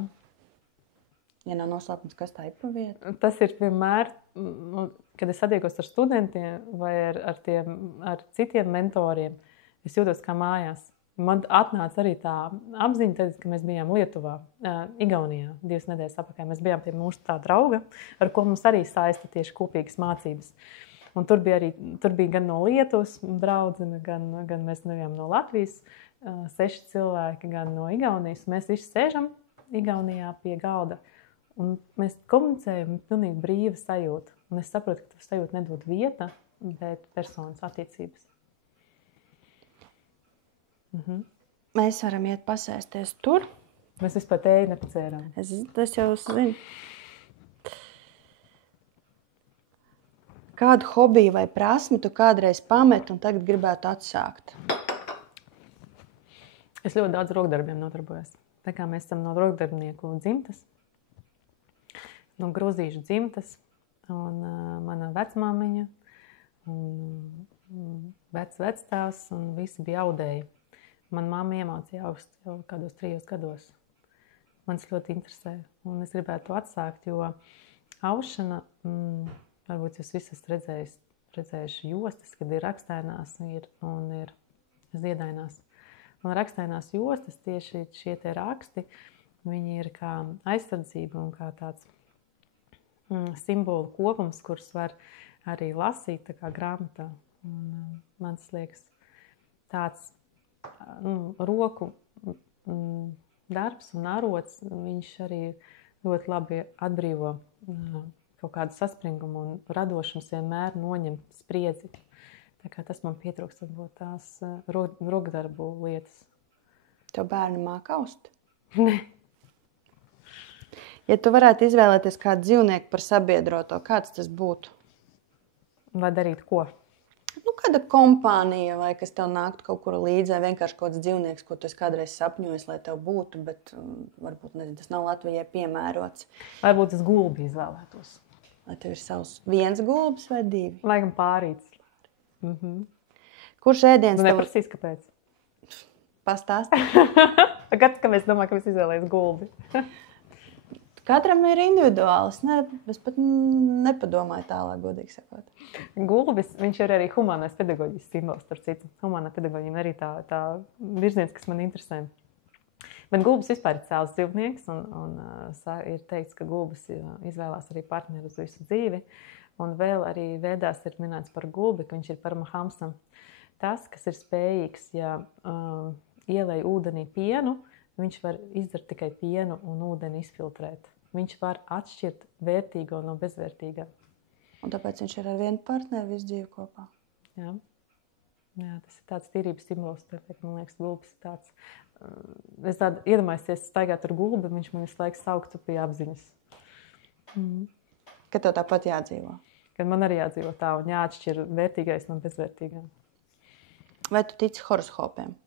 Ja nav noslēpums, kas tā ir pa vietu? Tas ir vienmēr, kad es satiekos ar studentiem vai ar citiem mentoriem, es jūtos kā mājās. Man atnāca arī tā apziņa, tad, ka mēs bijām Lietuvā, Igaunijā, 2 nedēļas atpakaļ. Mēs bijām pie mūsu tā drauga, ar ko mums arī saista tieši kopīgas mācības. Un tur bija gan no Lietuvas draudzene, gan mēs bijām no Latvijas, 6 cilvēki, gan no Igaunijas. Mēs visi sēžam Igaunijā pie galda. Un mēs komunicējam pilnīgi brīva sajūta. Un es saprotu, ka tu sajūta nedod vieta, bet personas attiecības. Mēs varam iet pasēsties tur. Mēs vispār tēju nepacēram. Es jau zinu. Kādu hobiju vai prasmi tu kādreiz pamet un tagad gribētu atsākt? Es ļoti daudz rokdarbiem nodarbojos. Tā kā mēs esam no rokdarbnieku dzimtas, no grozīšu dzimtas, un mana vecmāmiņa, un vectēvs, un visi bija audēji. Man mamma iemācīja aust jau kādos 3 gados. Man tas ļoti interesē, un es gribētu to atsākt, jo aušana, varbūt jūs visi esat redzējuši jostas, kad ir rakstainās un ir ziedainās. Un rakstainās jostas, tieši šie te raksti, viņi ir kā aizsardzība un kā tāds simbolu kopums, kurus var arī lasīt tā kā grāmatā. Un man tas liekas tāds roku darbs un arots, viņš arī ļoti labi atbrīvo kaut kādu saspringumu un radošums vienmēr noņem spriedzi. Tā kā tas man pietrūkst, varbūt tās rokdarbu lietas. Tev bērni māk aust? Ne. Ja tu varētu izvēlēties kādu dzīvnieku par sabiedroto, kāds tas būtu? Vai darīt ko? Nu, kāda kompānija vai kas tev nāktu kaut kur līdzi, vai vienkārši kaut kāds dzīvnieks, ko tu esi kādreiz sapņojis, lai tev būtu, bet varbūt nezinu, tas nav Latvijai piemērots. Varbūt es gulbi izvēlētos. Vai tev ir savs viens gulbis vai divi? Laikam pārīts. Kurš ēdiens Tu tev neprasīs, kāpēc? pastāsti? Kāpēc domāju, ka es izvēlējos gulbi? Katram ir individuāls. Es pat nepadomāju tālāk, godīgi sakot. Gulbis, viņš ir arī humānais pedagoģijas simbols, starp citu. Humānā pedagoģija ir arī tā virziens, kas man interesē. Bet gulbis vispār ir cēls dzīvnieks, un ir teikts, ka gulbis izvēlās arī partneri uz visu dzīvi. Un vēl arī vēdās ir minēts par gulbi, ka viņš ir paramahamsam. Tas, kas ir spējīgs, ja ielej ūdenī pienu, viņš var izdarīt tikai pienu un ūdeni izfiltrēt. Viņš var atšķirt vērtīgo no bezvērtīgā. Un tāpēc viņš ir ar vienu partneri visu dzīvi kopā. Jā. Jā, tas ir tāds tīrības simbols. Man liekas, gulbis ir tāds. Es tādu iedomājos, staigāt ar gulbi, viņš man visu laiku sauktu pie apziņas. Kad tev tāpat jādzīvo? Kad man arī jādzīvo tā un jāatšķir vērtīgais no bezvērtīgā. Vai tu tici horoskopiem?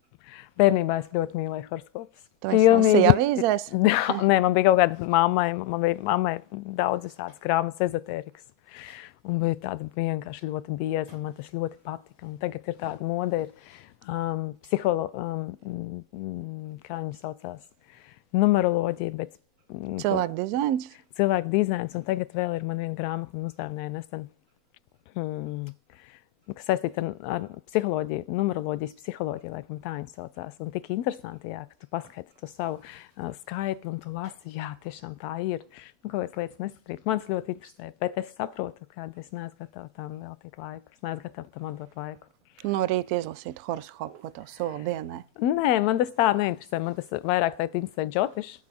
Bērnībā es ļoti mīlēju horoskopus. Tu esi lasīji avīzēs? Nē, man bija kaut kāda mammai daudz visādas grāmatas ezotērikas. Un bija tāda vienkārši ļoti bieza, un man tas ļoti patika. Un tagad ir tāda mode, kā viņi saucās, numeroloģija, bet Cilvēku dizains? Cilvēku dizains, un tagad vēl ir man viena grāmata, un uzdāvināja nesen, kas saistīta ar psiholoģiju, numeroloģijas psiholoģiju, laikam tā viņa saucās. Un tik interesanti, jā, ka tu paskaiti to savu skaitli, un tu lasi, jā, tiešām tā ir. Nu, kaut kādas lietas nesakrīt. Man tas ļoti interesē, bet es saprotu, ka es neesmu gatava tam veltīt laiku. Es neesmu gatava tam atdot laiku. No rīta izlasīt horoskopu, ko tev sola dienai? Nē, man tas tā neinteresē. Man tas vairāk tā interesē džotišs.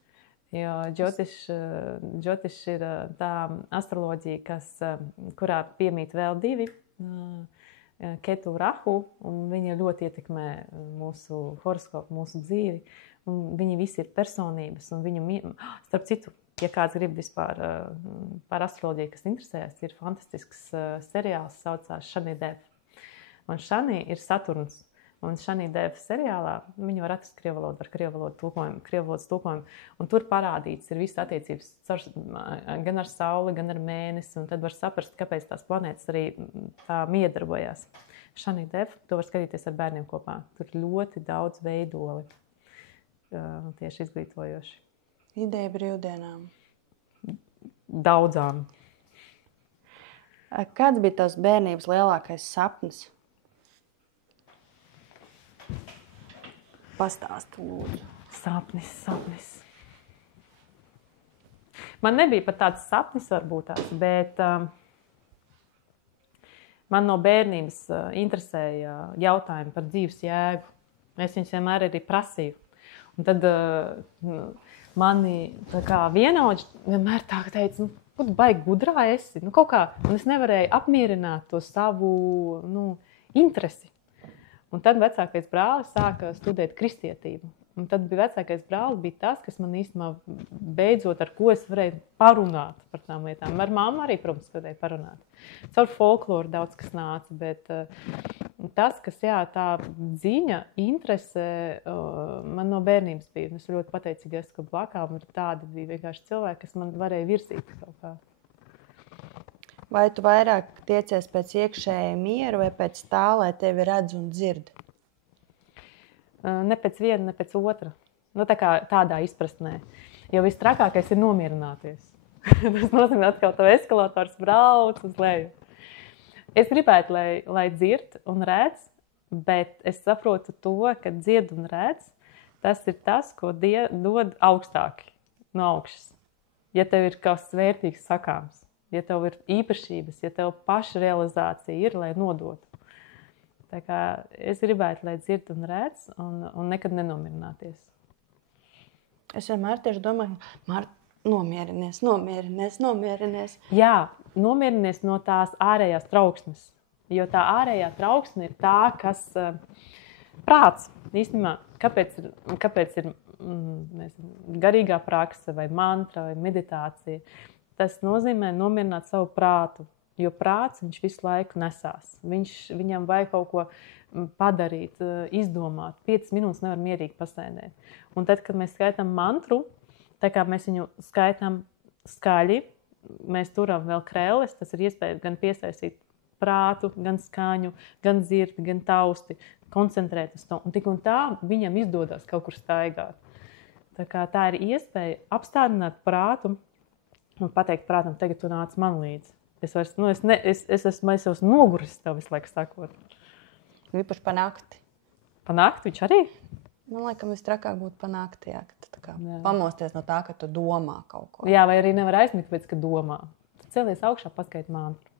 Jo džotišs ir tā astroloģija, kurā piemīt vēl divi, Ketu Rahu, un viņi ļoti ietekmē mūsu horoskopu, mūsu dzīvi. Un viņi visi ir personības. Un starp citu, ja kāds grib vispār par astroloģiju, kas interesējas, ir fantastisks seriāls, saucās Shani Dev. Un Shani ir Saturns. Un Shani Dev seriālā viņi var atrast krievu valodu, ar krievu valodas tulkojumu. Un tur parādīts ir visas attiecības gan ar Sauli, gan ar mēnesi. Un tad var saprast, kāpēc tās planētas arī tā miedarbojās. Shani Dev, to var skatīties ar bērniem kopā. Tur ļoti daudz veidoli tieši izglītojoši. Ideja brīvdienām. Daudzām. Kāds bija tavs bērnības lielākais sapnis? Pastāsti, lūdzu. Sapnis. Man nebija pat tāds sapnis varbūt tās, bet man no bērnības interesēja jautājumi par dzīves jēgu. Es viņus vienmēr arī prasīju. Un tad mani vienaudži vienmēr tā teica, ko tu baigi gudrā esi? Kaut kā, un es nevarēju apmierināt to savu interesi. Un tad vecākais brālis sāka studēt kristietību. Un tad vecākais brālis bija tas, kas man īstenībā beidzot, ar ko es varēju parunāt par tām lietām. Ar mammu arī, protams, varēju parunāt. Caur folkloru daudz kas nāca, bet tas, kas tā ziņa, interese, man no bērnības bija. Es ļoti pateicīga, ka blakām ir tādi bija vienkārši cilvēki, kas man varēja virzīt kaut kā. Vai tu vairāk tiecies pēc iekšēja miera vai pēc tā, lai tevi redz un dzird? Ne pēc viena, ne pēc otra. Tādā izpratnē. Jo viss trakākais ir nomierināties. Tas nozīmē, atkal tev eskalators brauc uz leju. Es gribētu, lai dzird un redz, bet es saprotu to, ka dzird un redz, tas ir tas, ko dod augstāki no augšas. Ja tev ir kaut kas vērtīgs sakāms. Ja tev ir īpašības, ja tev pašrealizācija ir, lai nodotu. Tā kā es gribētu, lai dzird un redz, un nekad nenomierināties. Es vienmēr tieši domāju, nomierinies. Jā, nomierinies no tās ārējās trauksmes. Jo tā ārējā trauksme ir tā, kas prāts. Īstenībā, kāpēc ir nezinu, garīgā prakse vai mantra vai meditācija? Tas nozīmē nomierināt savu prātu. Jo prāts viņš visu laiku nesās. Viņam vajag kaut ko padarīt, izdomāt. 5 minūtes nevar mierīgi pasēdēt. Un tad, kad mēs skaitām mantru, tā kā mēs viņu skaitām skaļi, mēs turam vēl krēles, tas ir iespēja gan piesaistīt prātu, gan skaņu, gan dzirdi, gan tausti, koncentrēt uz to. Un tik un tā viņam izdodas kaut kur staigāt. Tā ir iespēja apstādināt prātu un pateikt prātam, tagad tu nāc man līdzi. Es esmu noguris tev visu laiku sakot. Īpaši pa nakti. Pa nakti viņš arī? Man laikam vistrakāk būtu pa nakti, jā, ka tu pamosties no tā, ka tu domā kaut ko. Jā, vai arī nevar aizmigt, pēc, ka domā. Tu cēlies augšā, paskait mantru.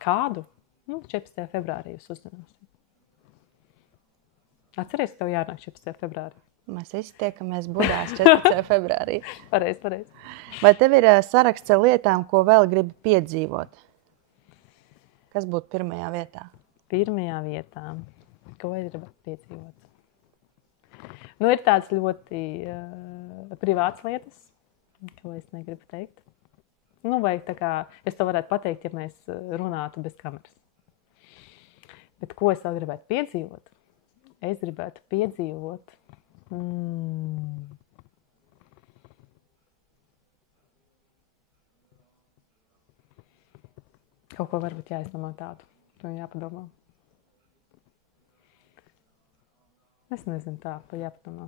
Kādu? 14. februārī jūs uzzināsiet. Atceries, ka tev jārnāk 14. februārī? Mēs visi tiekamies Budās 14. februārī. Pareizi. Vai tev ir saraksts ar lietām, ko vēl gribi piedzīvot? Kas būtu pirmajā vietā? Pirmajā vietā, ko es gribētu piedzīvot? Ir tādas ļoti privātas lietas, ko es negribu teikt. Vai tā kā es to varētu pateikt, ja mēs runātu bez kameras. Bet ko es vēl gribētu piedzīvot? Es gribētu piedzīvot kaut ko varbūt jāizdomā tādu. To jāpadomā. Es nezinu tā, to jāpadomā.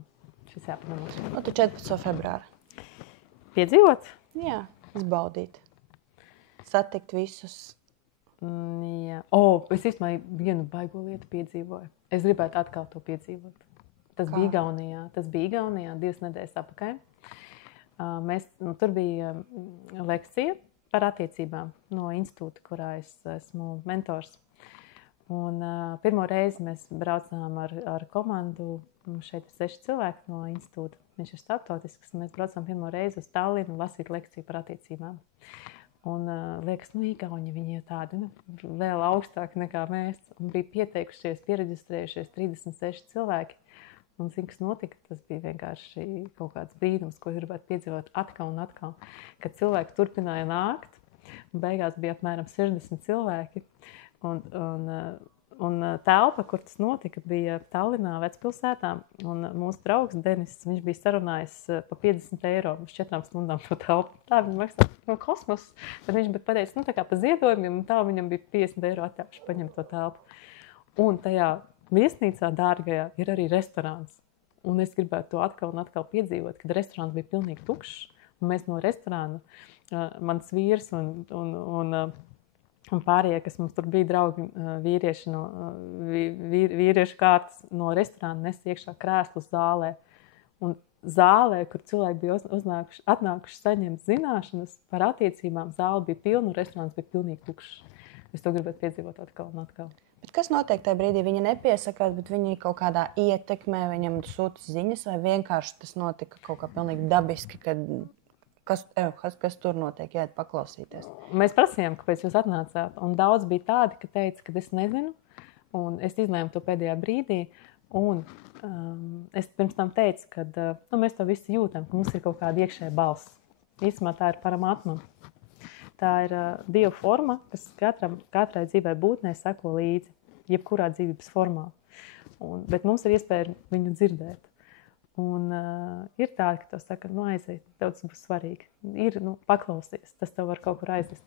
Šis jāpadomā. Tu 14. februāra. Piedzīvot? Jā, izbaudīt. Satikt visus. Jā. Es īstenībā vienu baigo lietu piedzīvoju. Es gribētu atkal to piedzīvot. Tas bija Igaunijā 2 nedēļas atpakaļ. Tur bija lekcija par attiecībām no institūta, kurā es esmu mentors. Un pirmo reizi mēs braucām ar komandu. Šeit ir 6 cilvēki no institūta. Viņš ir starptautisks. Mēs braucām pirmo reizi uz Tallinu lasīt lekciju par attiecībām. Un liekas, Igauņi viņi ir tādi vēl augstāki nekā mēs. Un bija pieteikušies, pieregistrējušies 36 cilvēki. Un zinu, kas notika, tas bija vienkārši kaut kāds brīnums, ko gribētu piedzīvot atkal un atkal. Kad cilvēki turpināja nākt, un beigās bija apmēram 60 cilvēki. Un telpa, kur tas notika, bija Tallinā, Vecpilsētā. Un mūsu draugs Denis, viņš bija sarunājis pa 50 eiro uz 4 stundām to telpu. Tā viņa maksā no kosmosa. Tad viņš bija pateicis, tā kā pa ziedojumiem, un tā viņam bija 50 eiro atļaujuši paņemt to telpu. Un tajā viesnīcā dārgajā ir arī restorāns. Un es gribētu to atkal un atkal piedzīvot, kad restorāns bija pilnīgi tukšs. Un mēs no restorāna, mans vīrs un pārējie, kas mums tur bija draugi, vīrieši no vīriešu kārtas no restorāna nes iekšā krēslu zālē. Un zālē, kur cilvēki bija atnākuši saņemt zināšanas par attiecībām, zāle bija pilna un restorāns bija pilnīgi tukšs. Es to gribētu piedzīvot atkal un atkal. Bet kas notiek tajā brīdī? Viņi nepiesakās, bet viņi kaut kādā ietekmē, viņam sūta ziņas, vai vienkārši tas notika kaut kā pilnīgi dabiski, kas tur notiek, jāiet paklausīties? Mēs prasījām, kāpēc jūs atnācāt, un daudz bija tādi, ka teica, ka es nezinu, un es izlēmu to pēdējā brīdī, un es pirms tam teicu, ka mēs to visu jūtam, ka mums ir kaut kāda iekšēja balss. Īstumā tā ir paramatma. Tā ir Dieva forma, kas katrai dzīvē būtnē seko līdzi, jebkurā dzīvības formā. Bet mums ir iespēja viņu dzirdēt. Un ir tādi, ka tev saka, aiziet, tev tas būs svarīgi. Paklausies, tas tev var kaut kur aizvest.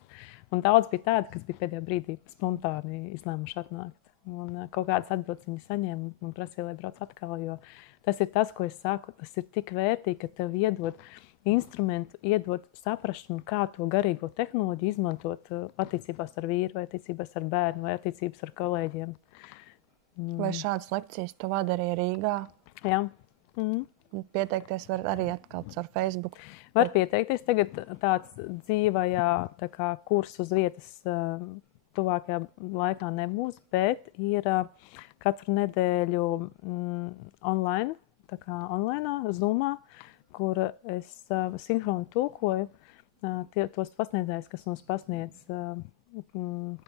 Un daudz bija tādi, kas bija pēdējā brīdī spontāni izlēmuši atnākt. Un kaut kādas atbildes viņi saņēma un prasīja, lai brauc atkal, jo tas ir tas, ko es saku, tas ir tik vērtīgi, ka tev iedod instrumentu, iedod saprašanu, kā to garīgo tehnoloģiju izmantot attiecībās ar vīru, vai attiecībās ar bērnu, vai attiecībās ar kolēģiem. Vai šādas lekcijas tu vadi arī Rīgā? Jā. Pieteikties var arī atkal caur Facebook. Var pieteikties. Tagad tāds dzīvajā kurs uz vietas tuvākajā laikā nebūs, bet ir katru nedēļu online, Zoomā, kur es sinhronu tulkoju tos pasniedzējus, kas mums pasniedz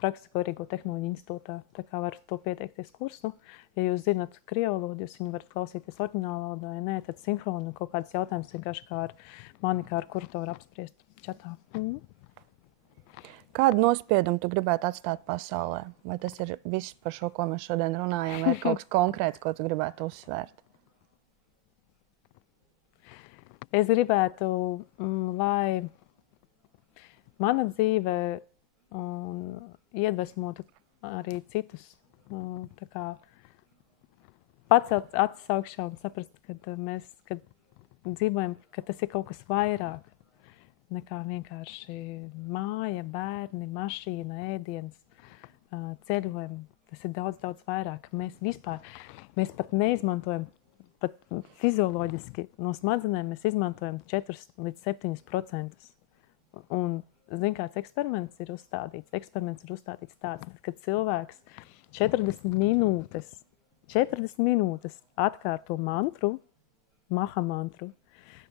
Praktisko Rīgo tehnoloģiju institūtā. Tā kā var to pieteikties kursu. Ja jūs zināt krievu valodu, jūs viņu varat klausīties oriģinālā valodā, ja nē, tad sinhronu kaut kādas jautājumas vienkārši kā ar mani, kā ar kuratoru apspriest čatā. Kādu nospiedumu tu gribētu atstāt pasaulē? Vai tas ir viss par šo, ko mēs šodien runājam, vai ir kaut kas konkrēts, ko tu gribētu uzsvērt? Es gribētu, lai mana dzīve iedvesmotu arī citus. Tā kā pacelt acis augšā un saprast, kad dzīvojam, ka tas ir kaut kas vairāk nekā vienkārši māja, bērni, mašīna, ēdiens, ceļojumi. Tas ir daudz, daudz vairāk. Mēs pat neizmantojam, pat fizioloģiski no smadzenēm mēs izmantojam 4 līdz 7%. Un zini, kāds eksperiments ir uzstādīts? Eksperiments ir uzstādīts tāds, kad cilvēks 40 minūtes atkārto mantru, maha mantru,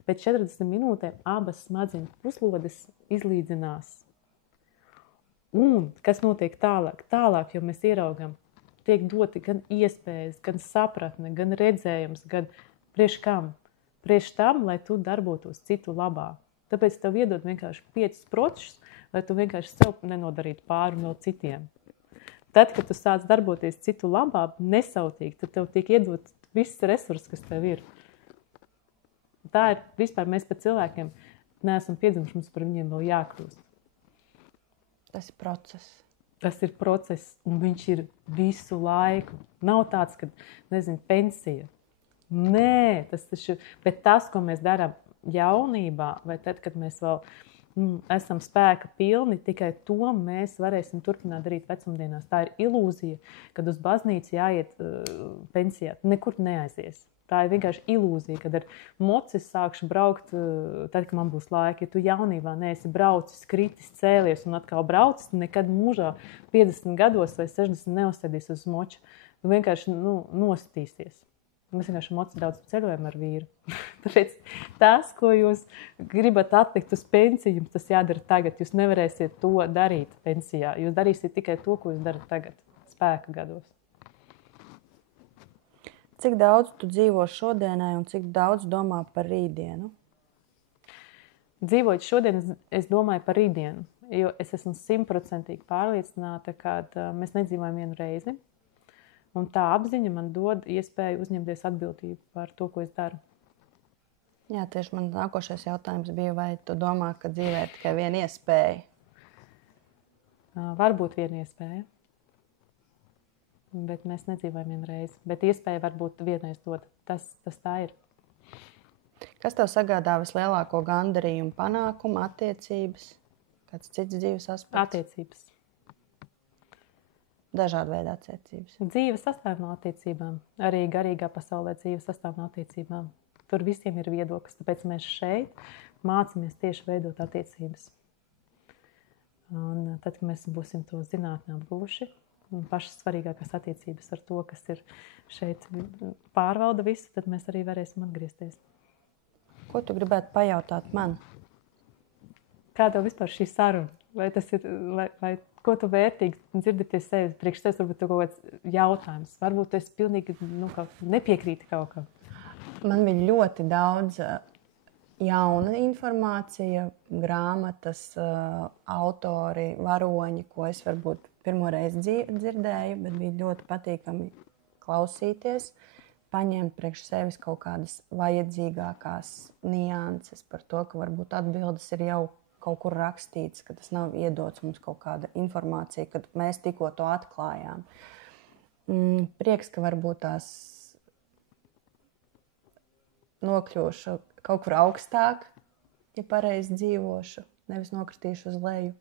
pēc 40 minūtēm abas smadzeņu puslodes izlīdzinās. Un kas notiek tālāk? Tālāk, jo mēs ieraugam, tiek doti gan iespējas, gan sapratne, gan redzējums, gan priekš kam? Priekš tam, lai tu darbotos citu labā. Tāpēc tev iedod vienkārši 5%, lai tu vienkārši sev nenodarītu pāri vēl citiem. Tad, kad tu sāc darboties citu labā, nesautīgi, tad tev tiek iedot viss resurss, kas tev ir. Tā ir vispār mēs par cilvēkiem neesam piedzimuši, mums par viņiem vēl jākļūst. Tas ir process. Tas ir process, un viņš ir visu laiku. Nav tāds, ka, pensija. Nē, bet tas, ko mēs darām jaunībā, vai tad, kad mēs vēl esam spēka pilni, tikai to mēs varēsim turpināt darīt vecumdienās. Tā ir ilūzija, kad uz baznīcu jāiet pensijā. Nekur neaizies. Tā ir vienkārši ilūzija, kad ar mocis sākšu braukt tad, kad man būs laika. Ja tu jaunībā neesi braucis, kritis, cēlies un atkal braucis, nekad mūžā 50 gados vai 60 neuzsēdīs uz moča. Tu vienkārši nostīsies. Mēs vienkārši moci daudz ceļojam ar vīru. Tāpēc tas, ko jūs gribat atlikt uz pensiju, jums tas jādara tagad. Jūs nevarēsiet to darīt pensijā. Jūs darīsiet tikai to, ko jūs darat tagad, spēka gados. Cik daudz tu dzīvo šodienai un cik daudz domā par rītdienu? Dzīvojot šodien, es domāju par rītdienu, jo es esmu 100% pārliecināta, ka mēs nedzīvojam vienu reizi. Un tā apziņa man dod iespēju uzņemties atbildību par to, ko es daru. Jā, tieši man nākošais jautājums bija, vai tu domā, ka dzīvē ir tikai viena iespēja? Varbūt viena iespēja, bet mēs nedzīvojam vienu reizi. Bet iespēja varbūt vienreiz dot. Tas tā ir. Kas tev sagādā vislielāko gandarījumu, panākumu, attiecības? Kāds cits dzīves aspekts? Attiecības. Dažādi veidi attiecības. Dzīve sastāv no attiecībām. Arī garīgā pasaulē dzīve sastāv no attiecībām. Tur visiem ir viedoklis, tāpēc mēs šeit mācāmies tieši veidot attiecības. Un tad, kad mēs būsim to zinātnē apguvuši, un pašas svarīgākās attiecības ar to, kas ir šeit pārvalda visu, tad mēs arī varēsim atgriezties. Ko tu gribētu pajautāt man? Kā tev vispār šī saruna? Vai tas ir, vai ko tu vērtīgi dzirdi pie sevis? Priekš tevis varbūt kaut kāds jautājums. Varbūt tu esi pilnīgi nepiekrīti kaut kam. Man bija ļoti daudz jauna informācija, grāmatas, autori, varoņi, ko es varbūt pirmo reizi dzirdēju, bet bija ļoti patīkami klausīties, paņemt priekš sevis kaut kādas vajadzīgākās nianses par to, ka varbūt atbildes ir jau kaut kur rakstīts, ka tas nav iedots mums kaut kāda informācija, kad mēs tikko to atklājām. Prieks, ka varbūt tās nokļūšu kaut kur augstāk, ja pareizi dzīvošu, nevis nokritīšu uz leju.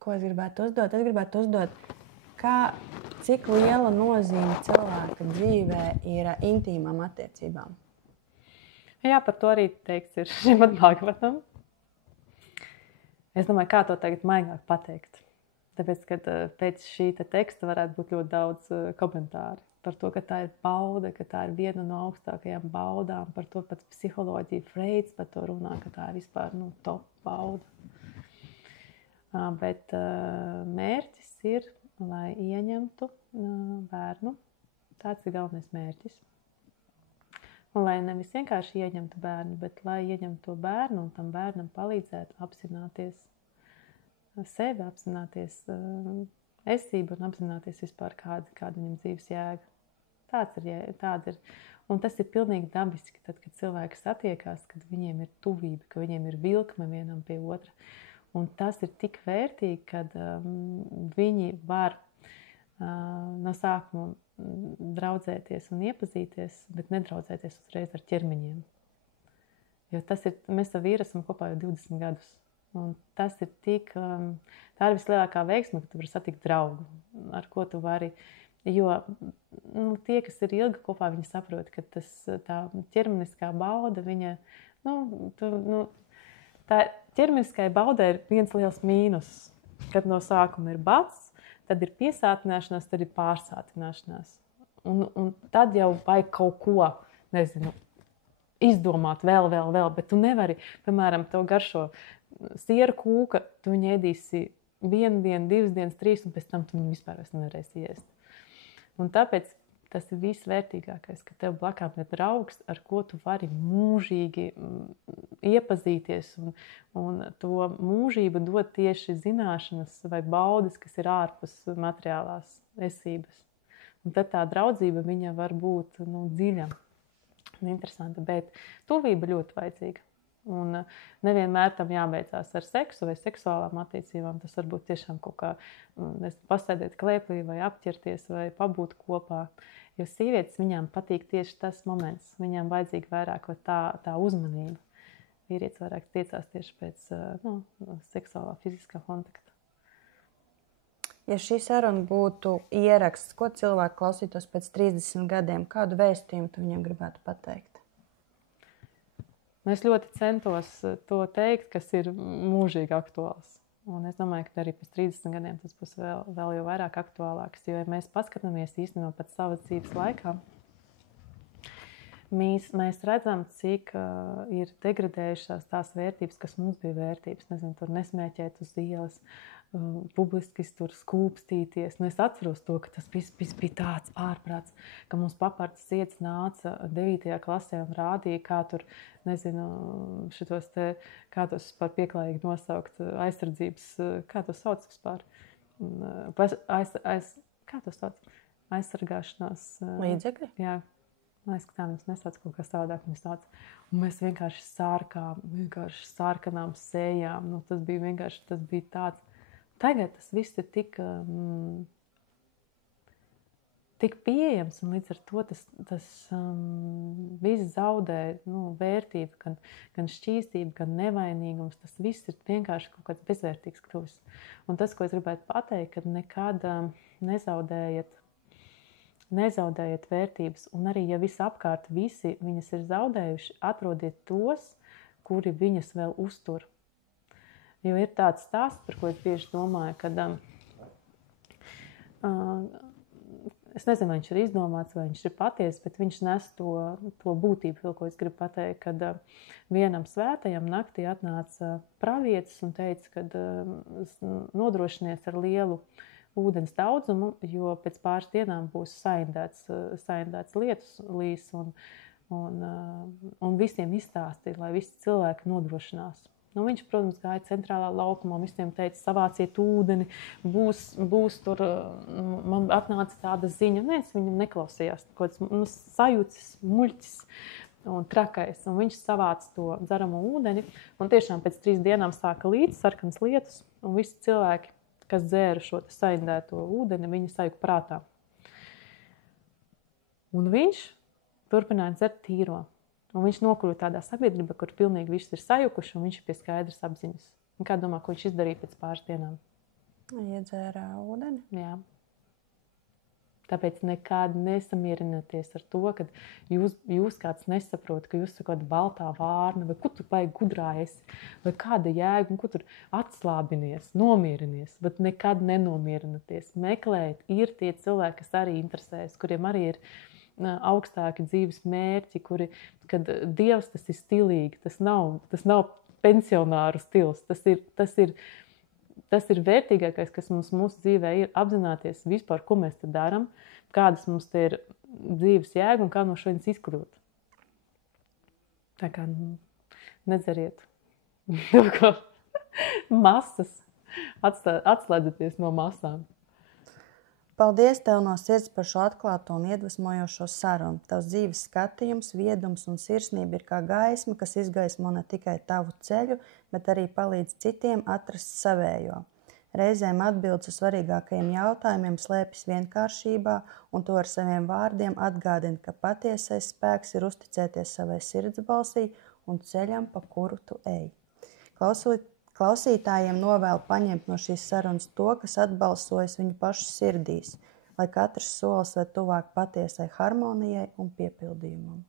Ko es gribētu uzdot? Es gribētu uzdot, cik liela nozīme cilvēka dzīvē ir intīmām attiecībām? Jā, par to arī teikts ir šim Bhagavatam. Es domāju, kā to tagad maigāk pateikt. Tāpēc, ka pēc šī teksta varētu būt ļoti daudz komentāru. par to, ka tā ir bauda, ka tā ir viena no augstākajām baudām, par to pat psiholoģija Freids par to runā, ka tā ir vispār top bauda. Bet mērķis ir, lai ieņemtu bērnu. Tāds ir galvenais mērķis. Un lai nevis vienkārši ieņemtu bērnu, bet lai ieņemtu to bērnu un tam bērnam palīdzētu apzināties sevi, apzināties esību un apzināties vispār kāda viņam dzīves jēga. Tāda ir. Un tas ir pilnīgi dabiski, tad, kad cilvēki satiekās, kad viņiem ir tuvība, ka viņiem ir vilkme vienam pie otra. Un tas ir tik vērtīgi, kad viņi var no sākuma draudzēties un iepazīties, bet nedraudzēties uzreiz ar ķermeņiem. Jo mēs ar vīru esam kopā jau 20 gadus. Un tas ir tā ir vislielākā veiksme, ka tu vari satikt draugu, ar ko tu vari. Jo tie, kas ir ilgi kopā, viņi saprot, ka tā ķermeniskā bauda, viņa, tā ķermeniskai baudai ir viens liels mīnus, kad no sākuma ir bats, tad ir piesātināšanās, tad ir pārsātināšanās. Un tad jau vajag kaut ko, izdomāt vēl, bet tu nevari, piemēram, tev garšo sieru kūka, tu viņu ēdīsi 1 dienu, 2 dienas, 3, un pēc tam tu viņu vispār vairs nevarēsi iest. Un tāpēc tas ir visvērtīgākais, ka tev blakām ir draugs, ar ko tu vari mūžīgi iepazīties, un to mūžību dod tieši zināšanas vai baudas, kas ir ārpus materiālās esības. Un tad tā draudzība viņa var būt dziļa un interesanta, bet tuvība ļoti vajadzīga. Un nevienmēr tam jābeidzās ar seksu vai seksuālām attiecībām. Tas var būt tiešām kaut kā pasēdēt klēpī vai apķerties vai pabūt kopā. Jo sievietes, viņām patīk tieši tas moments. Viņām vajadzīga vairāk tā uzmanība. Vīrietis vairāk tiecās tieši pēc seksuālā, fiziskā kontakta. Ja šī saruna būtu ieraksts, ko cilvēki klausītos pēc 30 gadiem, kādu vēstījumu tu viņiem gribētu pateikt? Es ļoti centos to teikt, kas ir mūžīgi aktuāls. Un es domāju, ka arī pēc 30 gadiem tas būs vēl jau vairāk aktuālāks. Jo, ja mēs paskatāmies īstenībā pēc savas dzīves laikā, mēs redzam, cik ir degradējušās tās vērtības, kas mums bija vērtības. Tur nesmēķēt uz ielas, publiski tur skūpstīties. Es atceros to, ka tas viss bija tāds ārprāts, ka mums papartas siedas nāca 9. klasē un rādīja, kā tur, šitos te, kā tos par pieklājīgi nosaukt, aizsardzības, kā tos sauc vispār? Kā tos sauc? Aizsargāšanās. Līdzekļi? Jā. Mēs nesauc kaut kā savādāk viņus sauc. Un mēs vienkārši sārkanām sējām. Tas bija tāds. Tagad tas viss ir tik pieejams, un līdz ar to tas viss zaudē vērtību, gan šķīstību, gan nevainīgums. Tas viss ir vienkārši kaut kāds bezvērtīgs kļuvis. Un tas, ko es gribētu pateikt, kad nekad nezaudējiet vērtības, un arī, ja visapkārt visi viņas ir zaudējuši, atrodiet tos, kuri viņas vēl uztur. Jo ir tāds stāsts, par ko es bieži domāju, kad es nezinu, vai viņš ir izdomāts, vai viņš ir patiesa, bet viņš nes to būtību, ko es gribu pateikt, kad vienam svētajam naktī atnāca pravietis un teica, kad nodrošinies ar lielu ūdens daudzumu, jo pēc pāris dienām būs saindēts lietus līs un visiem izstāstīja, lai visi cilvēki nodrošinās. Viņš, protams, gāja centrālā laukumā, visiem teica, savāciet ūdeni, būs tur, man atnāca tāda ziņa. Viņam neklausījās, kaut kāds sajūcis, muļķis un trakais. Un viņš savāca to dzeramo ūdeni, un tiešām pēc 3 dienām sāka līt sarkans lietus, un visi cilvēki, kas dzēra šo saindēto ūdeni, viņi sajuka prātā. Un viņš turpināja dzert tīro. Un viņš nokļuva tādā sabiedrībā, kur pilnīgi viss ir sajukuši, un viņš ir pie skaidras apziņas. Un kā domā, ko viņš izdarīja pēc pāris dienām? Iedzēra ūdeni? Jā. Tāpēc nekad nesamierināties ar to, ka jūs kāds nesaprot, ka jūs esat kāda baltā vārna, vai kur tu baigi gudrā esi, vai kāda jēga, un kur tur atslābinies, nomierinies, bet nekad nenomierināties. Meklēt, ir tie cilvēki, kas arī interesēs, kuriem arī ir augstāki dzīves mērķi, kad Dievs tas ir stilīgi, tas nav pensionāru stils, tas ir vērtīgākais, kas mums mūsu dzīvē ir apzināties vispār, ko mēs te darām, kādas mums te ir dzīves jēga un kā no šodienas izkļūt. Tā kā nedzeriet masas, atslēdzieties no masām. Paldies Tev no sirds par šo atklāto un iedvesmojošo sarunu. Tavs dzīves skatījums, viedums un sirsnība ir kā gaisma, kas izgaismo ne tikai tavu ceļu, bet arī palīdz citiem atrast savējo. Reizēm atbildes uz svarīgākajiem jautājumiem slēpjas vienkāršībā, un to ar saviem vārdiem atgādina, ka patiesais spēks ir uzticēties savai sirdsbalsī un ceļam, pa kuru tu ej. Klausītājiem novēlu paņemt no šīs sarunas to, kas atbalsojas viņu pašu sirdīs, lai katrs solis ved tuvāk patiesai harmonijai un piepildījumam.